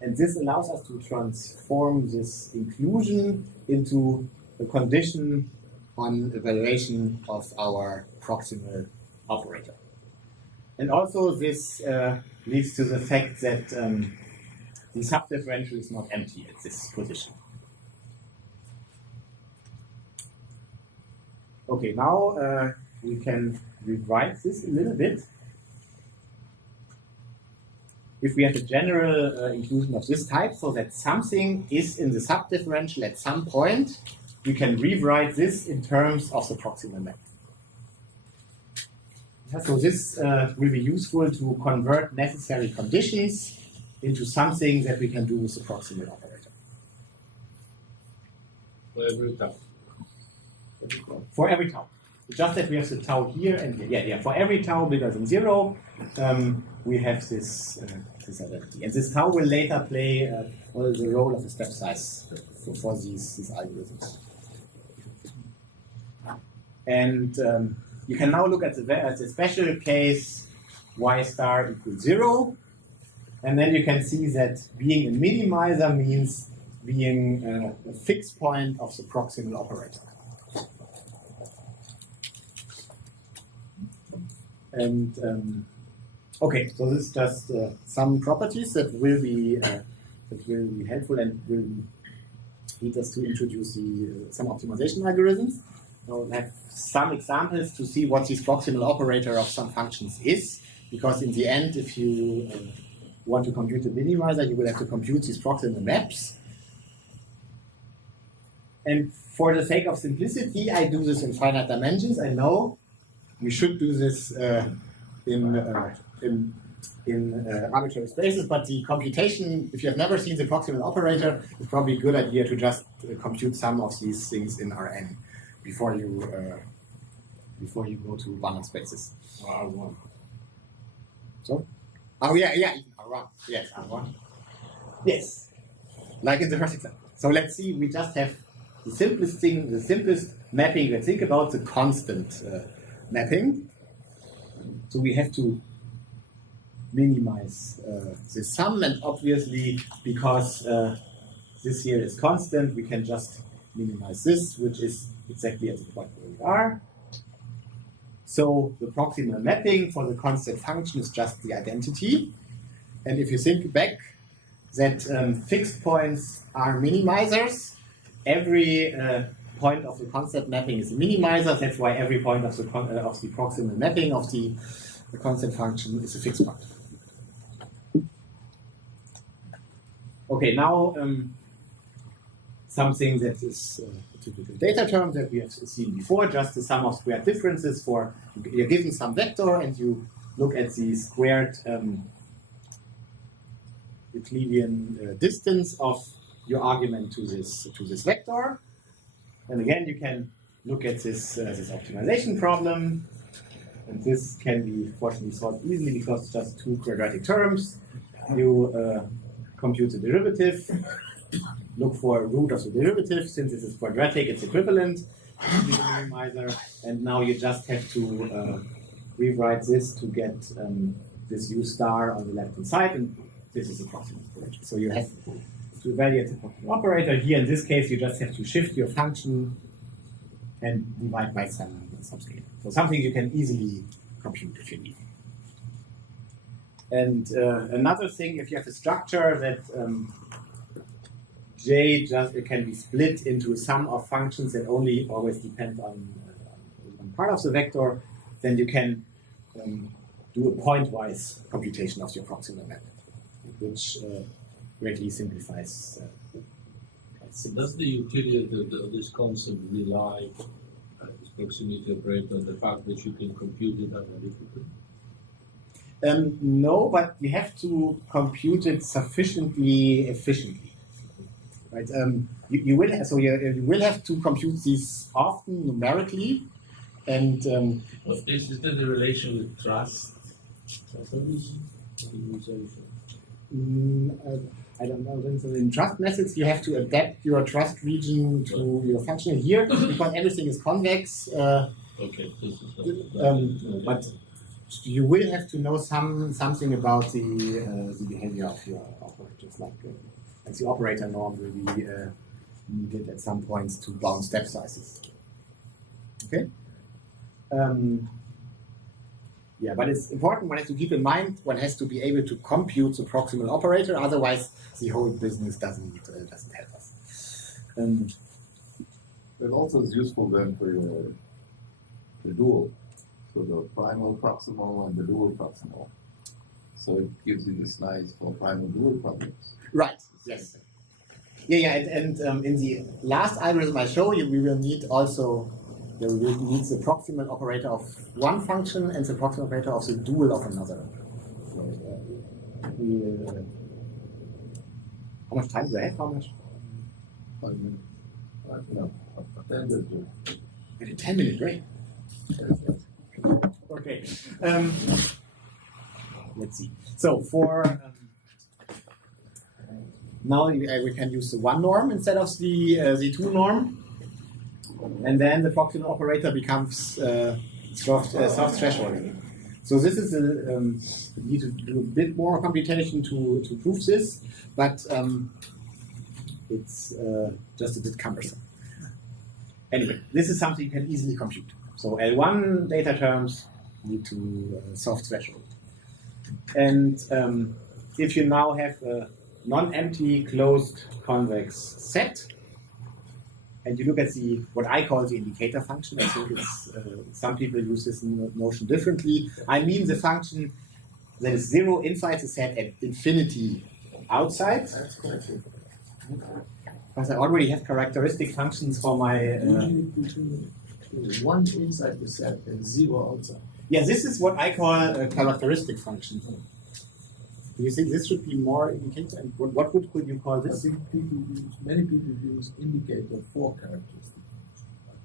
And this allows us to transform this inclusion into a condition on evaluation of our proximal operator. And also this leads to the fact that the subdifferential is not empty at this position. Okay, now we can rewrite this a little bit. If we have a general inclusion of this type, so that something is in the subdifferential at some point, we can rewrite this in terms of the proximal map. So this will be useful to convert necessary conditions into something that we can do with the proximal operator. For every tau. For every tau. Just that we have the tau here and here. Yeah. For every tau bigger than 0, we have this identity. And this tau will later play the role of a step size for these algorithms. And you can now look at the special case y star equals 0. And then you can see that being a minimizer means being a fixed point of the proximal operator. And okay, so this is just some properties that will be helpful and will lead us to introduce some optimization algorithms. So we'll have some examples to see what this proximal operator of some functions is, because in the end, if you want to compute a minimizer, you will have to compute these proximal maps. And for the sake of simplicity, I do this in finite dimensions. I know we should do this in arbitrary spaces, but the computation, if you have never seen the proximal operator, it's probably a good idea to just compute some of these things in Rn before you go to Banach spaces. Or R1. So? Oh yeah, R1. Yes, R1. Yes. Like in the first example. So let's see, we just have the simplest thing, the simplest mapping. Let's think about the constant mapping. So we have to minimize the sum, and obviously because this here is constant, we can just minimize this, which is exactly at the point where we are. So the proximal mapping for the constant function is just the identity. And if you think back that fixed points are minimizers, every point of the constant mapping is a minimizer. That's why every point of the proximal mapping of the constant function is a fixed point. Okay, now something that is a typical data term that we have seen before, just the sum of squared differences for, you're given some vector and you look at the squared Euclidean distance of your argument to this vector. And again, you can look at this optimization problem. And this can be fortunately solved easily because it's just two quadratic terms. You compute the derivative, look for a root of the derivative. Since this is quadratic, it's equivalent to the minimizer. And now you just have to rewrite this to get this u star on the left-hand side. And this is the proximal operator. So you have to evaluate the proximal operator. Here in this case, you just have to shift your function and divide by some scalar. So something you can easily compute if you need. And another thing, if you have a structure that J can be split into a sum of functions that only always depend on part of the vector, then you can do a pointwise computation of your proximal map, which greatly simplifies. Does the utility of this concept rely, this proximity operator, on the fact that you can compute it analytically? No, but you have to compute it sufficiently efficiently. Right? You will have to compute these often numerically, and Well, this is then the relation with trust. I don't know. So in trust methods, you have to adapt your trust region to your function here because everything is convex. Okay, this is But you will have to know something about the behavior of your operators, like as the operator norm will be needed at some points to bound step sizes. Okay. Yeah, but it's important. One has to keep in mind one has to be able to compute the proximal operator. Otherwise, the whole business doesn't help us. It also is useful then for the dual, so the primal proximal and the dual proximal. So it gives you this nice for primal dual problems. Right. Yes. Yeah. And in the last algorithm I show you, we will need also. We will need the proximal operator of one function and the proximal operator of the dual of another. So, how much time do I have? How much? 5 minutes. No, 10 minutes. 10-minute break. Okay. Let's see. So for now we can use the one norm instead of the two norm. And then the proximal operator becomes soft threshold. So this is we need to do a bit more computation to prove this, but it's just a bit cumbersome. Anyway, this is something you can easily compute. So L1 data terms need to soft threshold. And if you now have a non-empty closed convex set, and you look at what I call the indicator function. I think it's some people use this notion differently. I mean the function that is 0 inside the set and infinity outside. That's correct. Because I already have characteristic functions for my. Usually between 1 inside the set and 0 outside. Yeah, this is what I call a characteristic function. Do you think this should be more indicator? And what could you call I this? think many people use indicator for characteristics.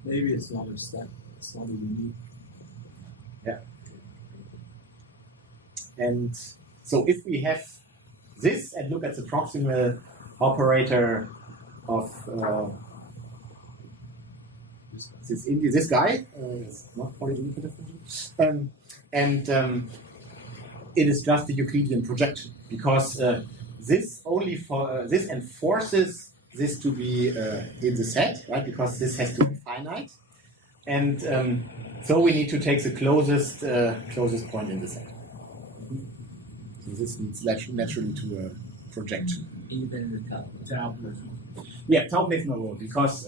Maybe it's not a step, it's not a unique. Yeah. And so if we have this and look at the proximal operator of this guy, it's not polynomial function, it is just the Euclidean projection because this only for this enforces this to be in the set, right? Because this has to be finite, and so we need to take the closest point in the set. So this leads naturally to a projection. Independent of tau. Yeah, tau plays no role because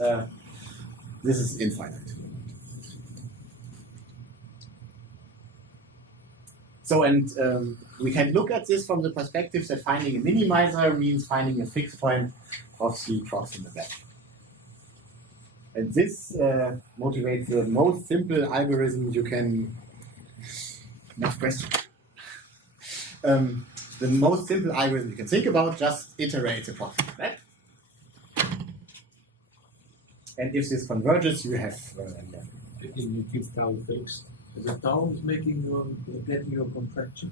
this is infinite. So, and we can look at this from the perspective that finding a minimizer means finding a fixed point of the proximal value. And this motivates the most simple algorithm you can. Next question. The most simple algorithm you can think about, just iterate the proximal value. And if this converges, you have you keep tau fixed. The tau is getting your contraction.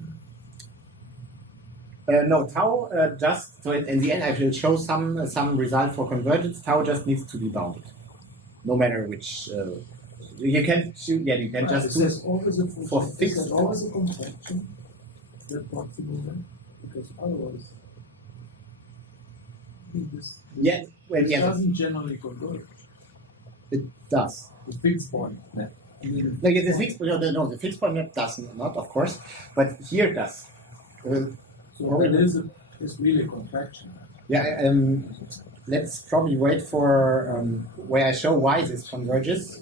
No, tau just, so in the end I will show some result for convergence. Tau just needs to be bounded. No matter which, you can choose, yeah, you can just There's always a for fixed. There's always a contraction. That possible then? Because otherwise, this doesn't generally converge. It does. The fixed point. Yeah. Like the fixed, no, the fixed point map does not, of course, but here it does. So it's really a contraction. Yeah, let's probably wait for where I show why this converges.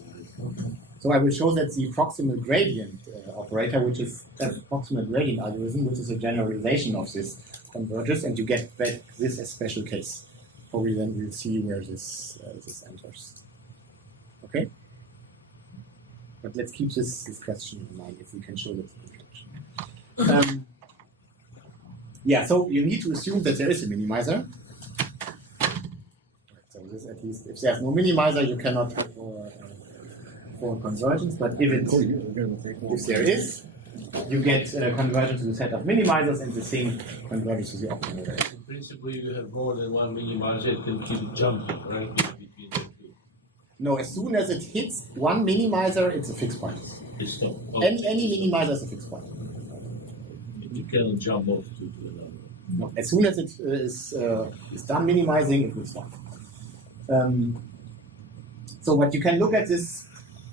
So I will show that the proximal gradient operator, which is a proximal gradient algorithm, which is a generalization of this, converges, and you get back this as special case. Probably then we'll see where this enters. Okay? But let's keep this question in mind if we can show that. Yeah, so you need to assume that there is a minimizer. So this at least, if there's no minimizer, you cannot have for convergence. But if there is, you get convergence to the set of minimizers, and the same converges to the optimal range. In principle, if you have more than one minimizer, it can keep jumping, right? Between the two. No, as soon as it hits one minimizer, it's a fixed point. It's not. Any minimizer is a fixed point. You cannot jump off to another. No, as soon as it is done minimizing, it will stop. So what you can look at this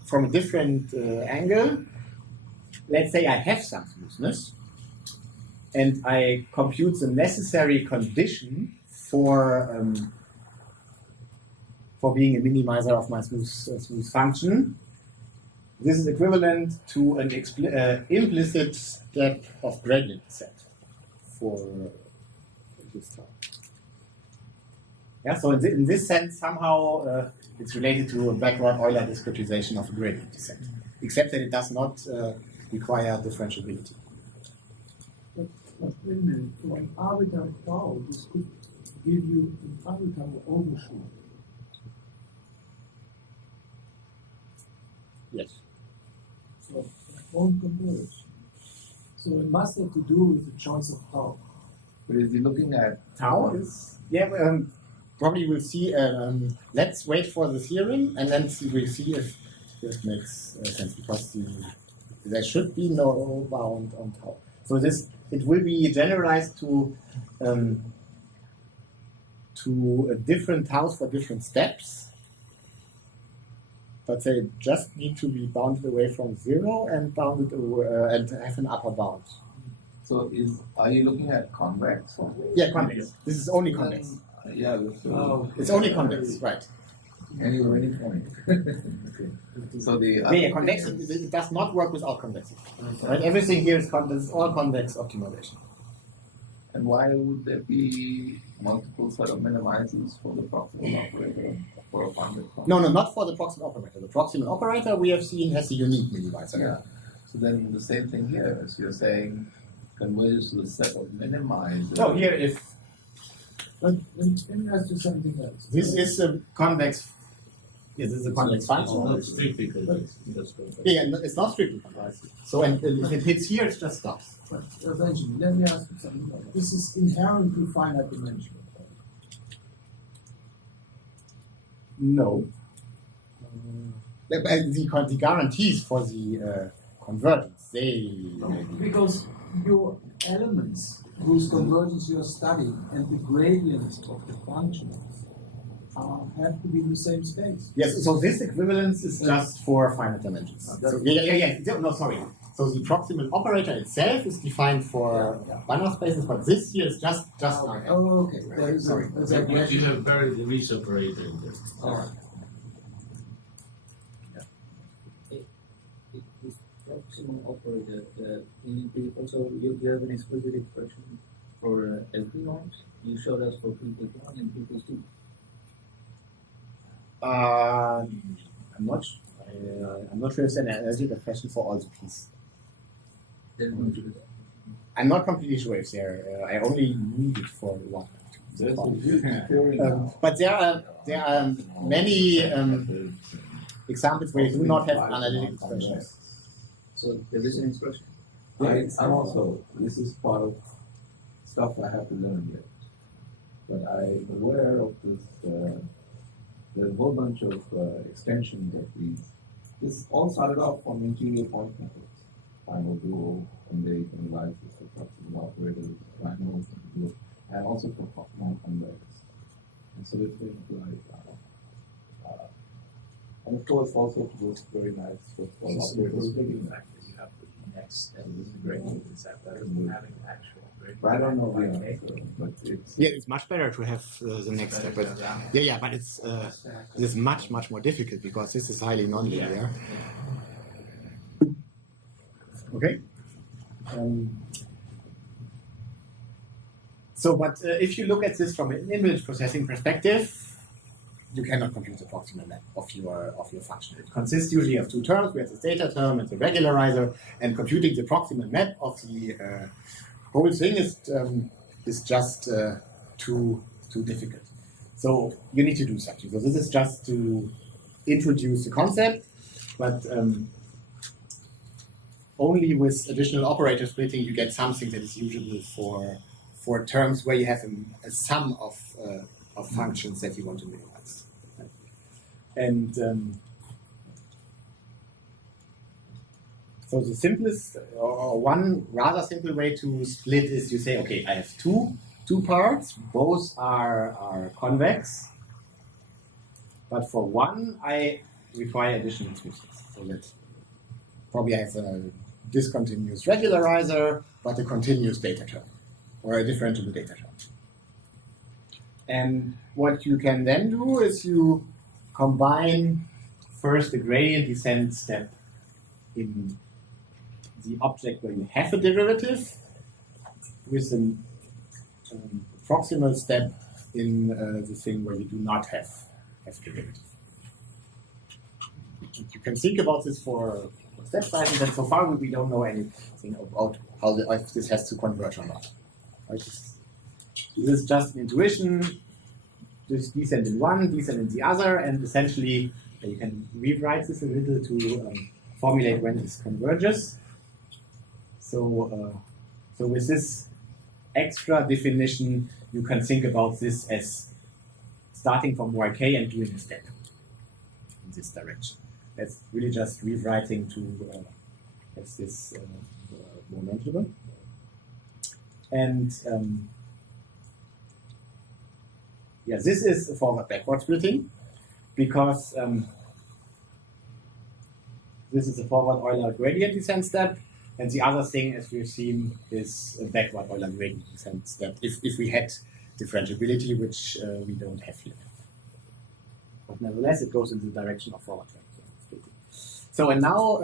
from a different angle. Let's say I have some smoothness, and I compute the necessary condition for being a minimizer of my smooth function. This is equivalent to an implicit step of gradient descent for this time. Yeah, so in this sense, somehow it's related to a backward Euler discretization of a gradient descent, except that it does not require differentiability. But wait a minute, for an arbitrary tau, this could give you an arbitrary overshoot. Yes. So it won't converge. So it must have to do with the choice of tau. But is he looking at Tau is, yeah, probably we'll see, let's wait for the theorem and then we'll see if this makes sense, because there should be no bound on tau. So it will be generalized to different taus for different steps, but they just need to be bounded away from 0 and bounded and have an upper bound. So are you looking at convex? Or? Yeah, convex. This is only convex. Yeah, It's only convex, right? any point. So the Yeah, convex, it does not work without convexity. Right? Everything here is all convex optimization. And why would there be multiple sort of minimizers for the proximal operator for a convex? No, not for the proximal operator. The proximal operator we have seen has a unique minimizer. Yeah. So then the same thing here. So you're saying converges to the set of minimizers. So here, if But let me ask you something else. this is a convex, this is a convex It's function. not strictly convex. Just convex. Yeah, it's not strictly convex. So and if it hits here, it just stops. But eventually, let me ask you something else. This is inherent to finite dimension. No. The guarantees for the convergence, Because your elements whose convergence you are studying and the gradients of the functions have to be in the same space. yes. So this equivalence is just for finite dimensions. So, yeah. No, sorry. So the proximal operator itself is defined for binary spaces, but this here is just Oh, okay. Sorry. But you have buried the reach operator in there. All right. This proximal operator, also you have an explicit expression for L2 norms. You showed us for P plus 1 and P plus 2. I'm not sure if there's a question for all the P's. There's no P plus 1. I'm not completely sure if there. I only need it for one. That's a good theory now. But there are many examples where you do not have analytic expressions. So there is an expression. I'm also, this is part of stuff I have to learn yet. But I'm aware of this, there's a whole bunch of extensions of these. This all started off from interior point methods. Final dual, and they analyze this for proximal operators, primals, and also for non-convex. And so it's been applied. And of course, also it was very nice with all operators. You have the next step is gradient descent better than having actual gradient. But I don't know the answer, but it's Yeah, it's much better to have the next step. But but it's much more difficult because this is highly nonlinear. Okay. But if you look at this from an image processing perspective, you cannot compute the proximal map of your function. It consists usually of two terms. We have the data term and the regularizer, and computing the proximal map of the whole thing is just too difficult. So you need to do something. So this is just to introduce the concept, but only with additional operator splitting you get something that is usable for terms where you have a sum of functions that you want to minimize. And so the simplest, or one rather simple way to split is you say, okay, I have two parts, both are convex, but for one I require additional switches. So that probably I have a discontinuous regularizer, but a continuous data term, or a differentiable data term. And what you can then do is you combine first the gradient descent step in the object where you have a derivative with an proximal step in the thing where you do not have derivative. You can think about this for step sizes, and so far we don't know anything about if this has to converge or not. Right? This is just an intuition. This descent in one, descent in the other, and essentially you can rewrite this a little to formulate when this converges. So with this extra definition, you can think about this as starting from yk and doing a step in this direction. That's really just rewriting to have this more manageable. And this is a forward-backward splitting because this is a forward Euler gradient descent step, and the other thing, as we've seen, is a backward Euler gradient descent step if we had differentiability, which we don't have here. But nevertheless, it goes in the direction of forward splitting. So, and now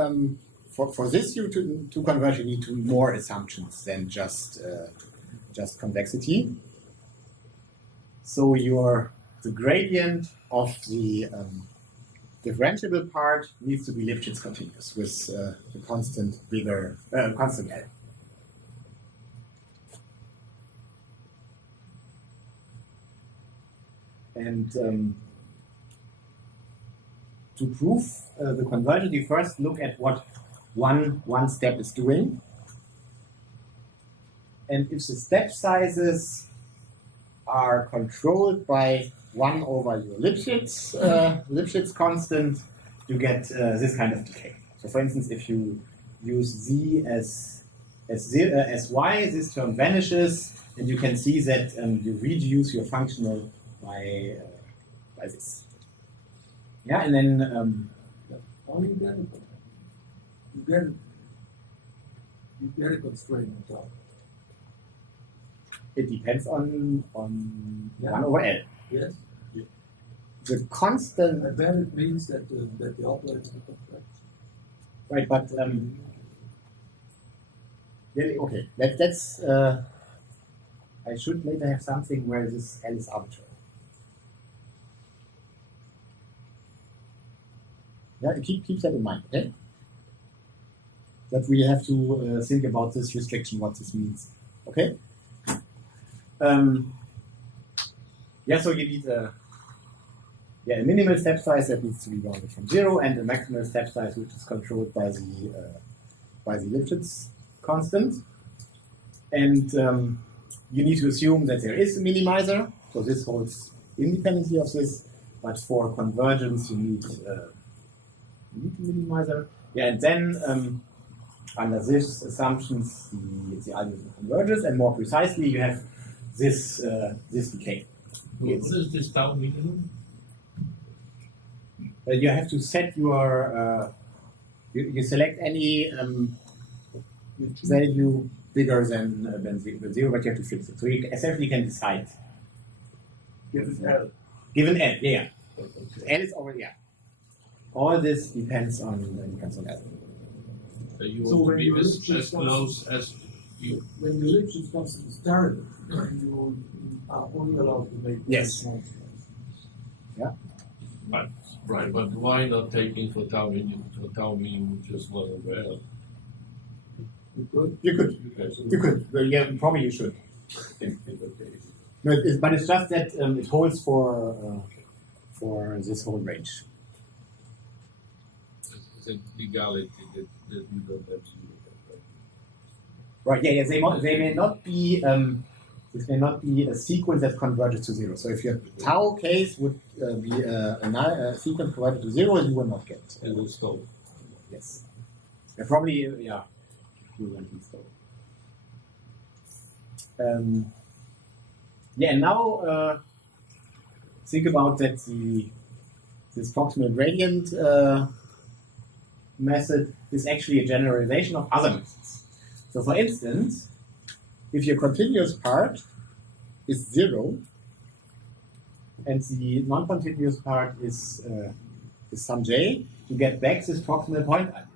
for this to converge, you need to more assumptions than just convexity. So the gradient of the differentiable part needs to be Lipschitz continuous with the constant constant L. And to prove the convergence, you first look at what one step is doing. And if the step sizes are controlled by 1 over your Lipschitz constant, you get this kind of decay. So for instance, if you use z as y, this term vanishes, and you can see that you reduce your functional by this. Yeah, and then All you get a constraint on top. it depends on 1 over L. Yes. The constant, And then it means that the operator is correct. right? But really, okay. Let's. I should later have something where this L is arbitrary. Yeah, keep that in mind, okay? That we have to think about this restriction, what this means, okay? So you need a minimal step size that needs to be bounded from 0, and a maximal step size which is controlled by the Lipschitz constant. And you need to assume that there is a minimizer, so this holds independently of this, but for convergence you need a minimizer. Yeah, and then under this assumptions the algorithm converges, and more precisely you have this decay. What is this tau minimum? You have to set your you select any value bigger than 0, but you have to fix it. So you essentially can decide. Given L. Given L, yeah. L is already, yeah. All this depends on L. So you So want to when be you as lift close as you. When you lift this constant is terrible, you are only allowed to make Yes. small space. Right, but why not taking for tau mean just wasn't there? You could. You could. Well, yeah, probably you should. No, but it's just that it holds for this whole range. It's a legality that you don't have to do that, Right. Yeah. They may not be. This may not be a sequence that converges to zero. So if your tau case would be a sequence converted to zero, you will not get. right? It will stop. Yes. Yeah, probably. Yeah. You will be stop. Yeah. And now think about that. This proximal gradient method is actually a generalization of other methods. So, for instance, if your continuous part is zero and the non-continuous part is some j, you get back this proximal point algorithm.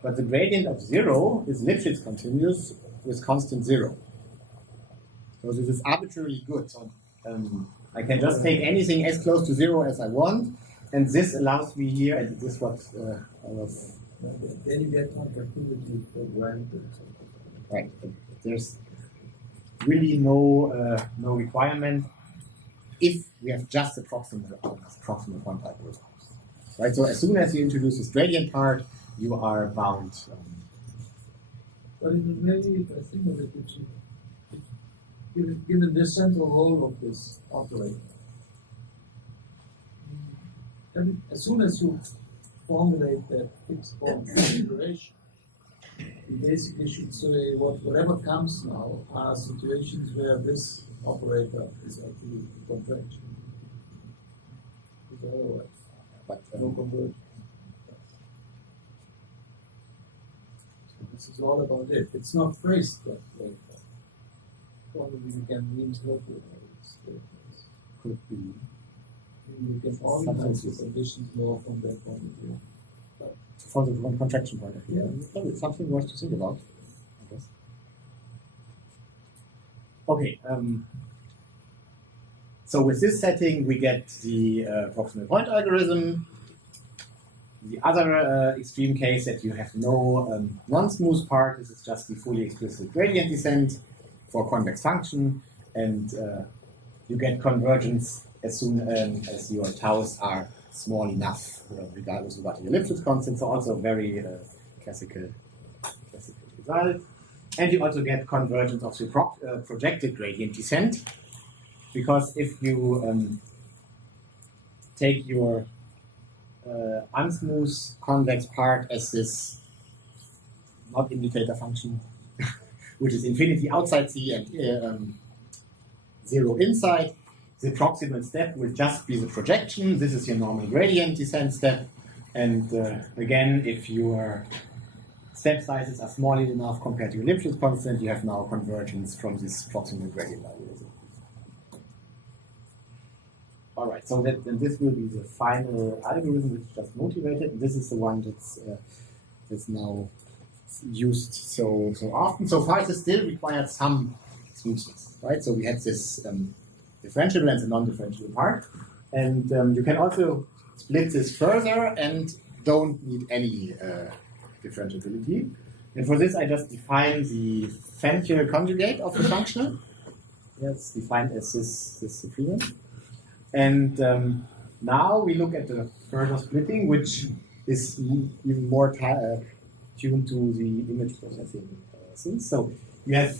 But the gradient of zero is Lipschitz continuous with constant zero. So this is arbitrarily good. So I can just take anything as close to zero as I want, and this allows me here, and this is what I was. Then you get contractility for granted. Right. There's really no requirement if we have just a proximal point algorithm. Right. So as soon as you introduce this gradient part, you are bound. But it maybe if I think of it, given this central role of this operator, as soon as you formulate that fixed form configuration, you basically should say whatever comes now are situations where this operator is actually a contraction. Because otherwise, But no conversion. So this is all about it. It's not phrased that way. Probably you can reinterpret it. could be You can organize the conditions more from that point of view. from the contraction point of view. Yeah. Probably something worth to think about, I guess. Okay. So with this setting, we get the proximal point algorithm. The other extreme case that you have no non-smooth part, this is just the fully explicit gradient descent for convex function, and you get convergence as soon as your taus are small enough, regardless of what your Lipschitz constant. So also a very classical result. And you also get convergence of the projected gradient descent, because if you take your unsmooth convex part as this not indicator function, which is infinity outside C and zero inside, the proximal step will just be the projection. This is your normal gradient descent step. And again, if your step sizes are small enough compared to your Lipschitz constant, you have now convergence from this proximal gradient algorithm. All right, so then this will be the final algorithm which is just motivated. And this is the one that's now used so often. So far, it still required some smoothness, right? So we had this differentiable and the non-differentiable part, and you can also split this further and don't need any differentiability. And for this, I just define the Fenchel conjugate of the functional. That's defined as this supremum. And now we look at the further splitting, which is even more tuned to the image processing things. So you have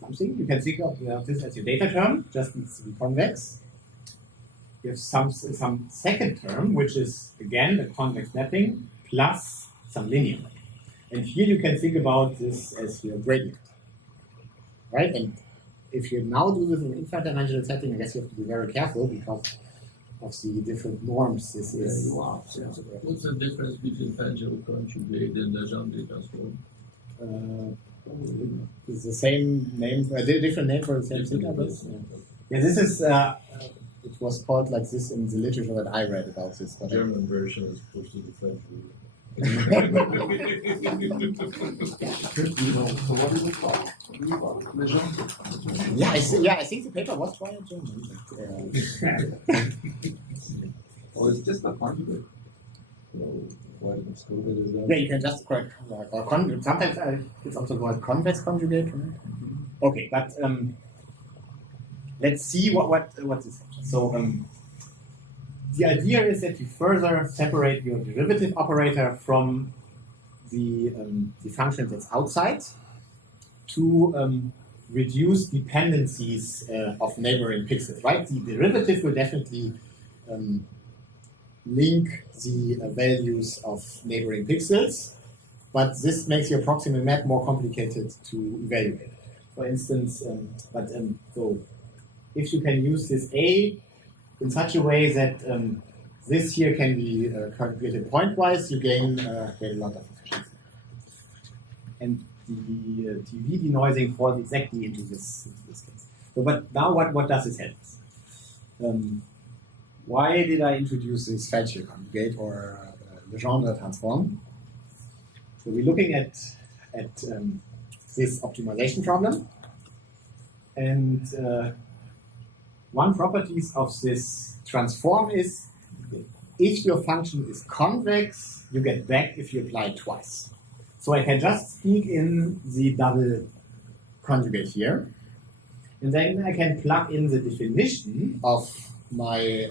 something, you can think of this as your data term, just needs to be convex. You have some second term, which is again a convex mapping plus some linear. And here you can think about this as your gradient, right? And if you now do this in an infinite dimensional setting, I guess you have to be very careful because of the different norms this is. you are. What's the difference between Fenchel conjugate and Legendre transform? It's the same name, a different name for the same thing, I guess. Yeah, this is, it was called like this in the literature that I read about this. The German version is supposed to be French. So what is it called? Yeah, I think the paper was tried in German. Or it's just a conjugate? Yeah, you can just correct. Sometimes it's also called convex conjugate. Right? Okay, but let's see what this is. So the idea is that you further separate your derivative operator from the function that's outside to reduce dependencies of neighboring pixels. Right, the derivative will definitely link the values of neighboring pixels, but this makes your proximal map more complicated to evaluate. For instance, so if you can use this A in such a way that this here can be calculated pointwise, you gain a lot of efficiency. And the TV denoising falls exactly into this case. So, but now what does this help us? Why did I introduce this Fälscher conjugate or Legendre transform? So we're looking at this optimization problem, and one properties of this transform is if your function is convex, you get back if you apply it twice. So I can just speak in the double conjugate here, and then I can plug in the definition of my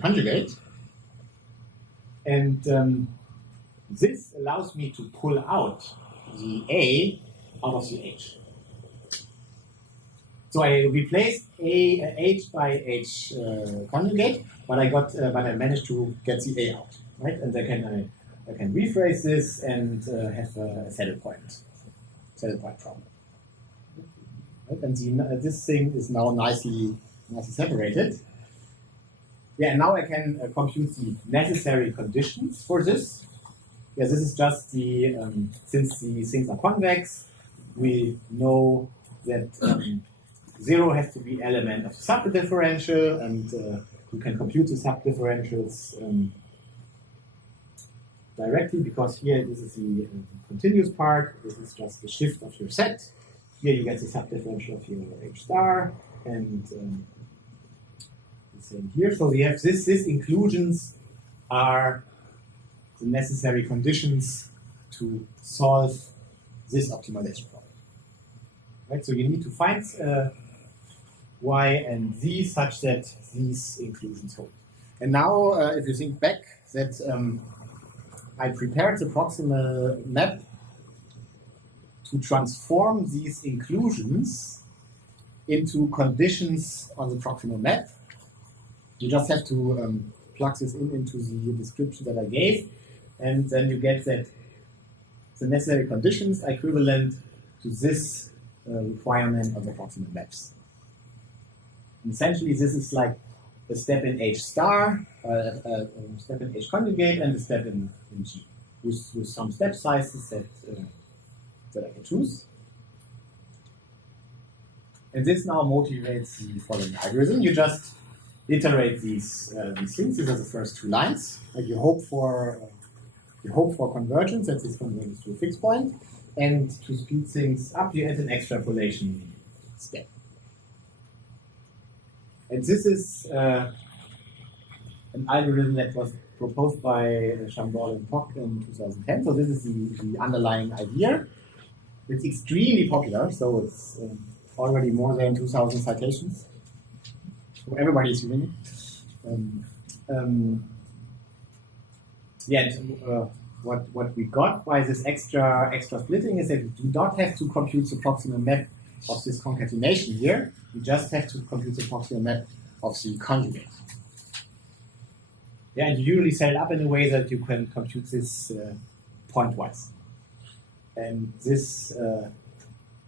conjugate, and this allows me to pull out the A out of the H. So I replaced H by H conjugate, but I managed to get the A out, right? And I can rephrase this and have a saddle point problem. Right? And this thing is now nicely separated. Yeah, and now I can compute the necessary conditions for this. Yeah, this is just the, since the things are convex, we know that 0 has to be element of the subdifferential, and you can compute the subdifferentials directly, because here this is the continuous part, this is just the shift of your set. Here you get the subdifferential of your H star, and same here. So we have these inclusions are the necessary conditions to solve this optimization problem. Right? So you need to find Y and Z such that these inclusions hold. And now, if you think back, that I prepared the proximal map to transform these inclusions into conditions on the proximal map. You just have to plug this into the description that I gave, and then you get that the necessary conditions are equivalent to this requirement of the proximal maps. And essentially, this is like a step in H star, a step in H conjugate, and a step in G, with some step sizes that I can choose. And this now motivates the following algorithm. You just iterate these things. These are the first two lines. Like you hope for convergence, that this converges to a fixed point, and to speed things up, you add an extrapolation step. And this is an algorithm that was proposed by Chambord and Pock in 2010. So this is the underlying idea. It's extremely popular, so it's already more than 2,000 citations. So everybody is using it. What we got by this extra splitting is that we do not have to compute the proximal map of this concatenation here. We just have to compute the proximal map of the conjugate. Yeah, and you usually set it up in a way that you can compute this pointwise. And this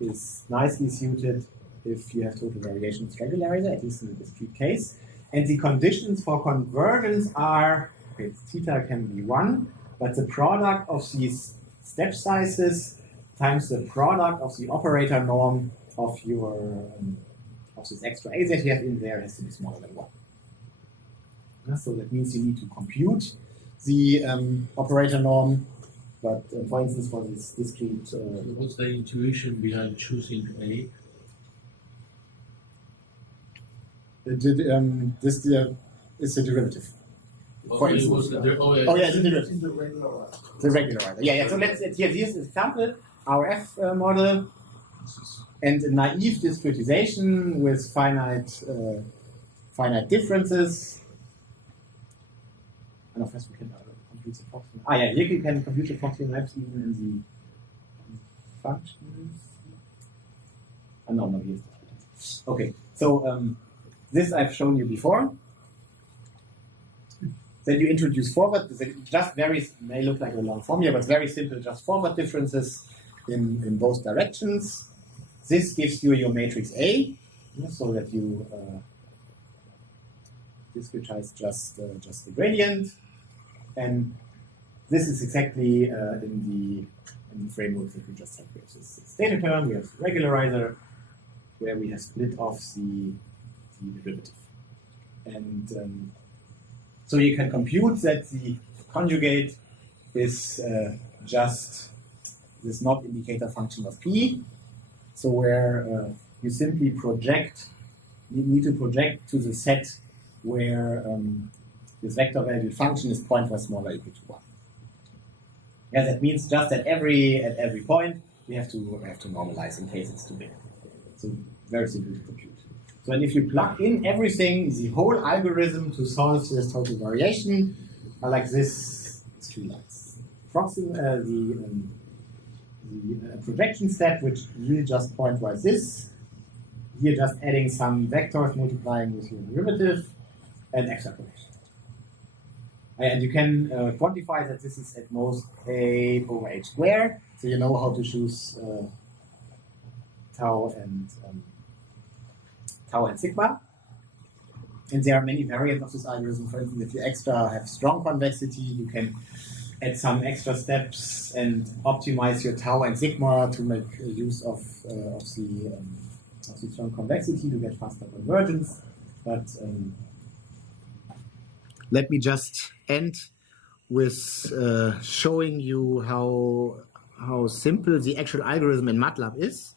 is nicely suited if you have total variations regularly, at least in the discrete case. And the conditions for convergence are, okay, theta can be 1, but the product of these step sizes times the product of the operator norm of your of this extra A that you have in there has to be smaller than 1. So that means you need to compute the operator norm But for instance, for this discrete, What's the intuition behind choosing A? this is a derivative. For Okay, instance, what's the oh yeah, it's a derivative. In the regular The regularizer. Yeah. So let's here this example, our F model, and a naive discretization with finite differences. And of course we can compute the proximate. Here you can compute the proximate maps even in the functions. No, here's the. Okay, so this I've shown you before. Then you introduce forward, just may look like a long formula, but it's very simple, just forward differences in both directions. This gives you your matrix A, so that you discretize just the gradient. And this is exactly in the framework that we just had. We have this data term, we have the regularizer, where we have split off the derivative. And so you can compute that the conjugate is just this not indicator function of P. So where you simply need to project to the set where this vector valued function is pointwise smaller or equal to 1. Yeah, that means just at every point we have to normalize in case it's too big. So very simple to compute. So and if you plug in everything, the whole algorithm to solve this total variation are like this 3 lines. The projection step, which will just pointwise this. Here just adding some vectors multiplying with your derivative and extrapolation. And you can quantify that this is at most A over H squared, so you know how to choose tau and sigma. And there are many variants of this algorithm. For instance, if you have strong convexity, you can add some extra steps and optimize your tau and sigma to make use of the strong convexity to get faster convergence. But let me just end with showing you how simple the actual algorithm in MATLAB is.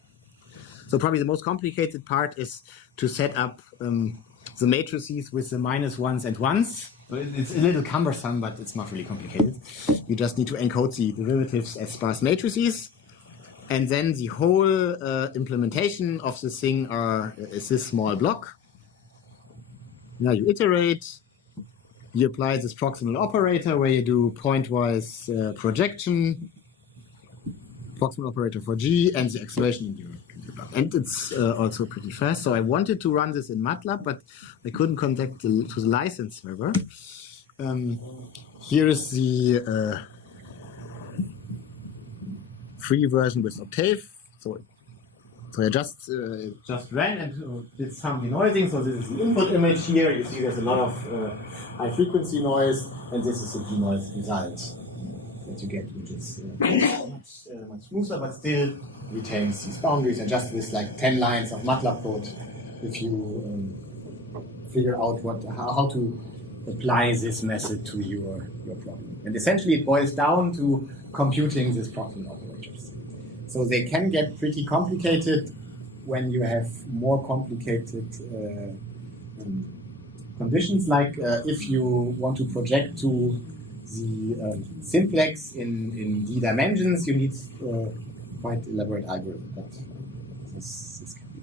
So probably the most complicated part is to set up the matrices with the -1s and 1s. So it's a little cumbersome, but it's not really complicated. You just need to encode the derivatives as sparse matrices. And then the whole implementation of the thing is this small block. Now you iterate. You apply this proximal operator where you do pointwise projection, proximal operator for G, and the acceleration in your block. And it's also pretty fast. So I wanted to run this in MATLAB, but I couldn't connect to the license server. Here is the free version with Octave. So I just ran and did some denoising. So this is the input image here. You see there's a lot of high frequency noise, and this is the denoise result that you get, which is much smoother, but still retains these boundaries. And just with like 10 lines of MATLAB code, if you figure out how to apply this method to your problem. And essentially it boils down to computing these proximal operators. So they can get pretty complicated when you have more complicated conditions, like if you want to project to the simplex in D dimensions, you need quite elaborate algorithm. But this can be.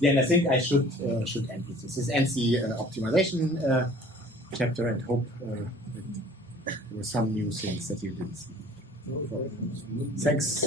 Yeah, and I think I should end with this. This ends the optimization chapter, and hope there were some new things that you didn't see. Thanks.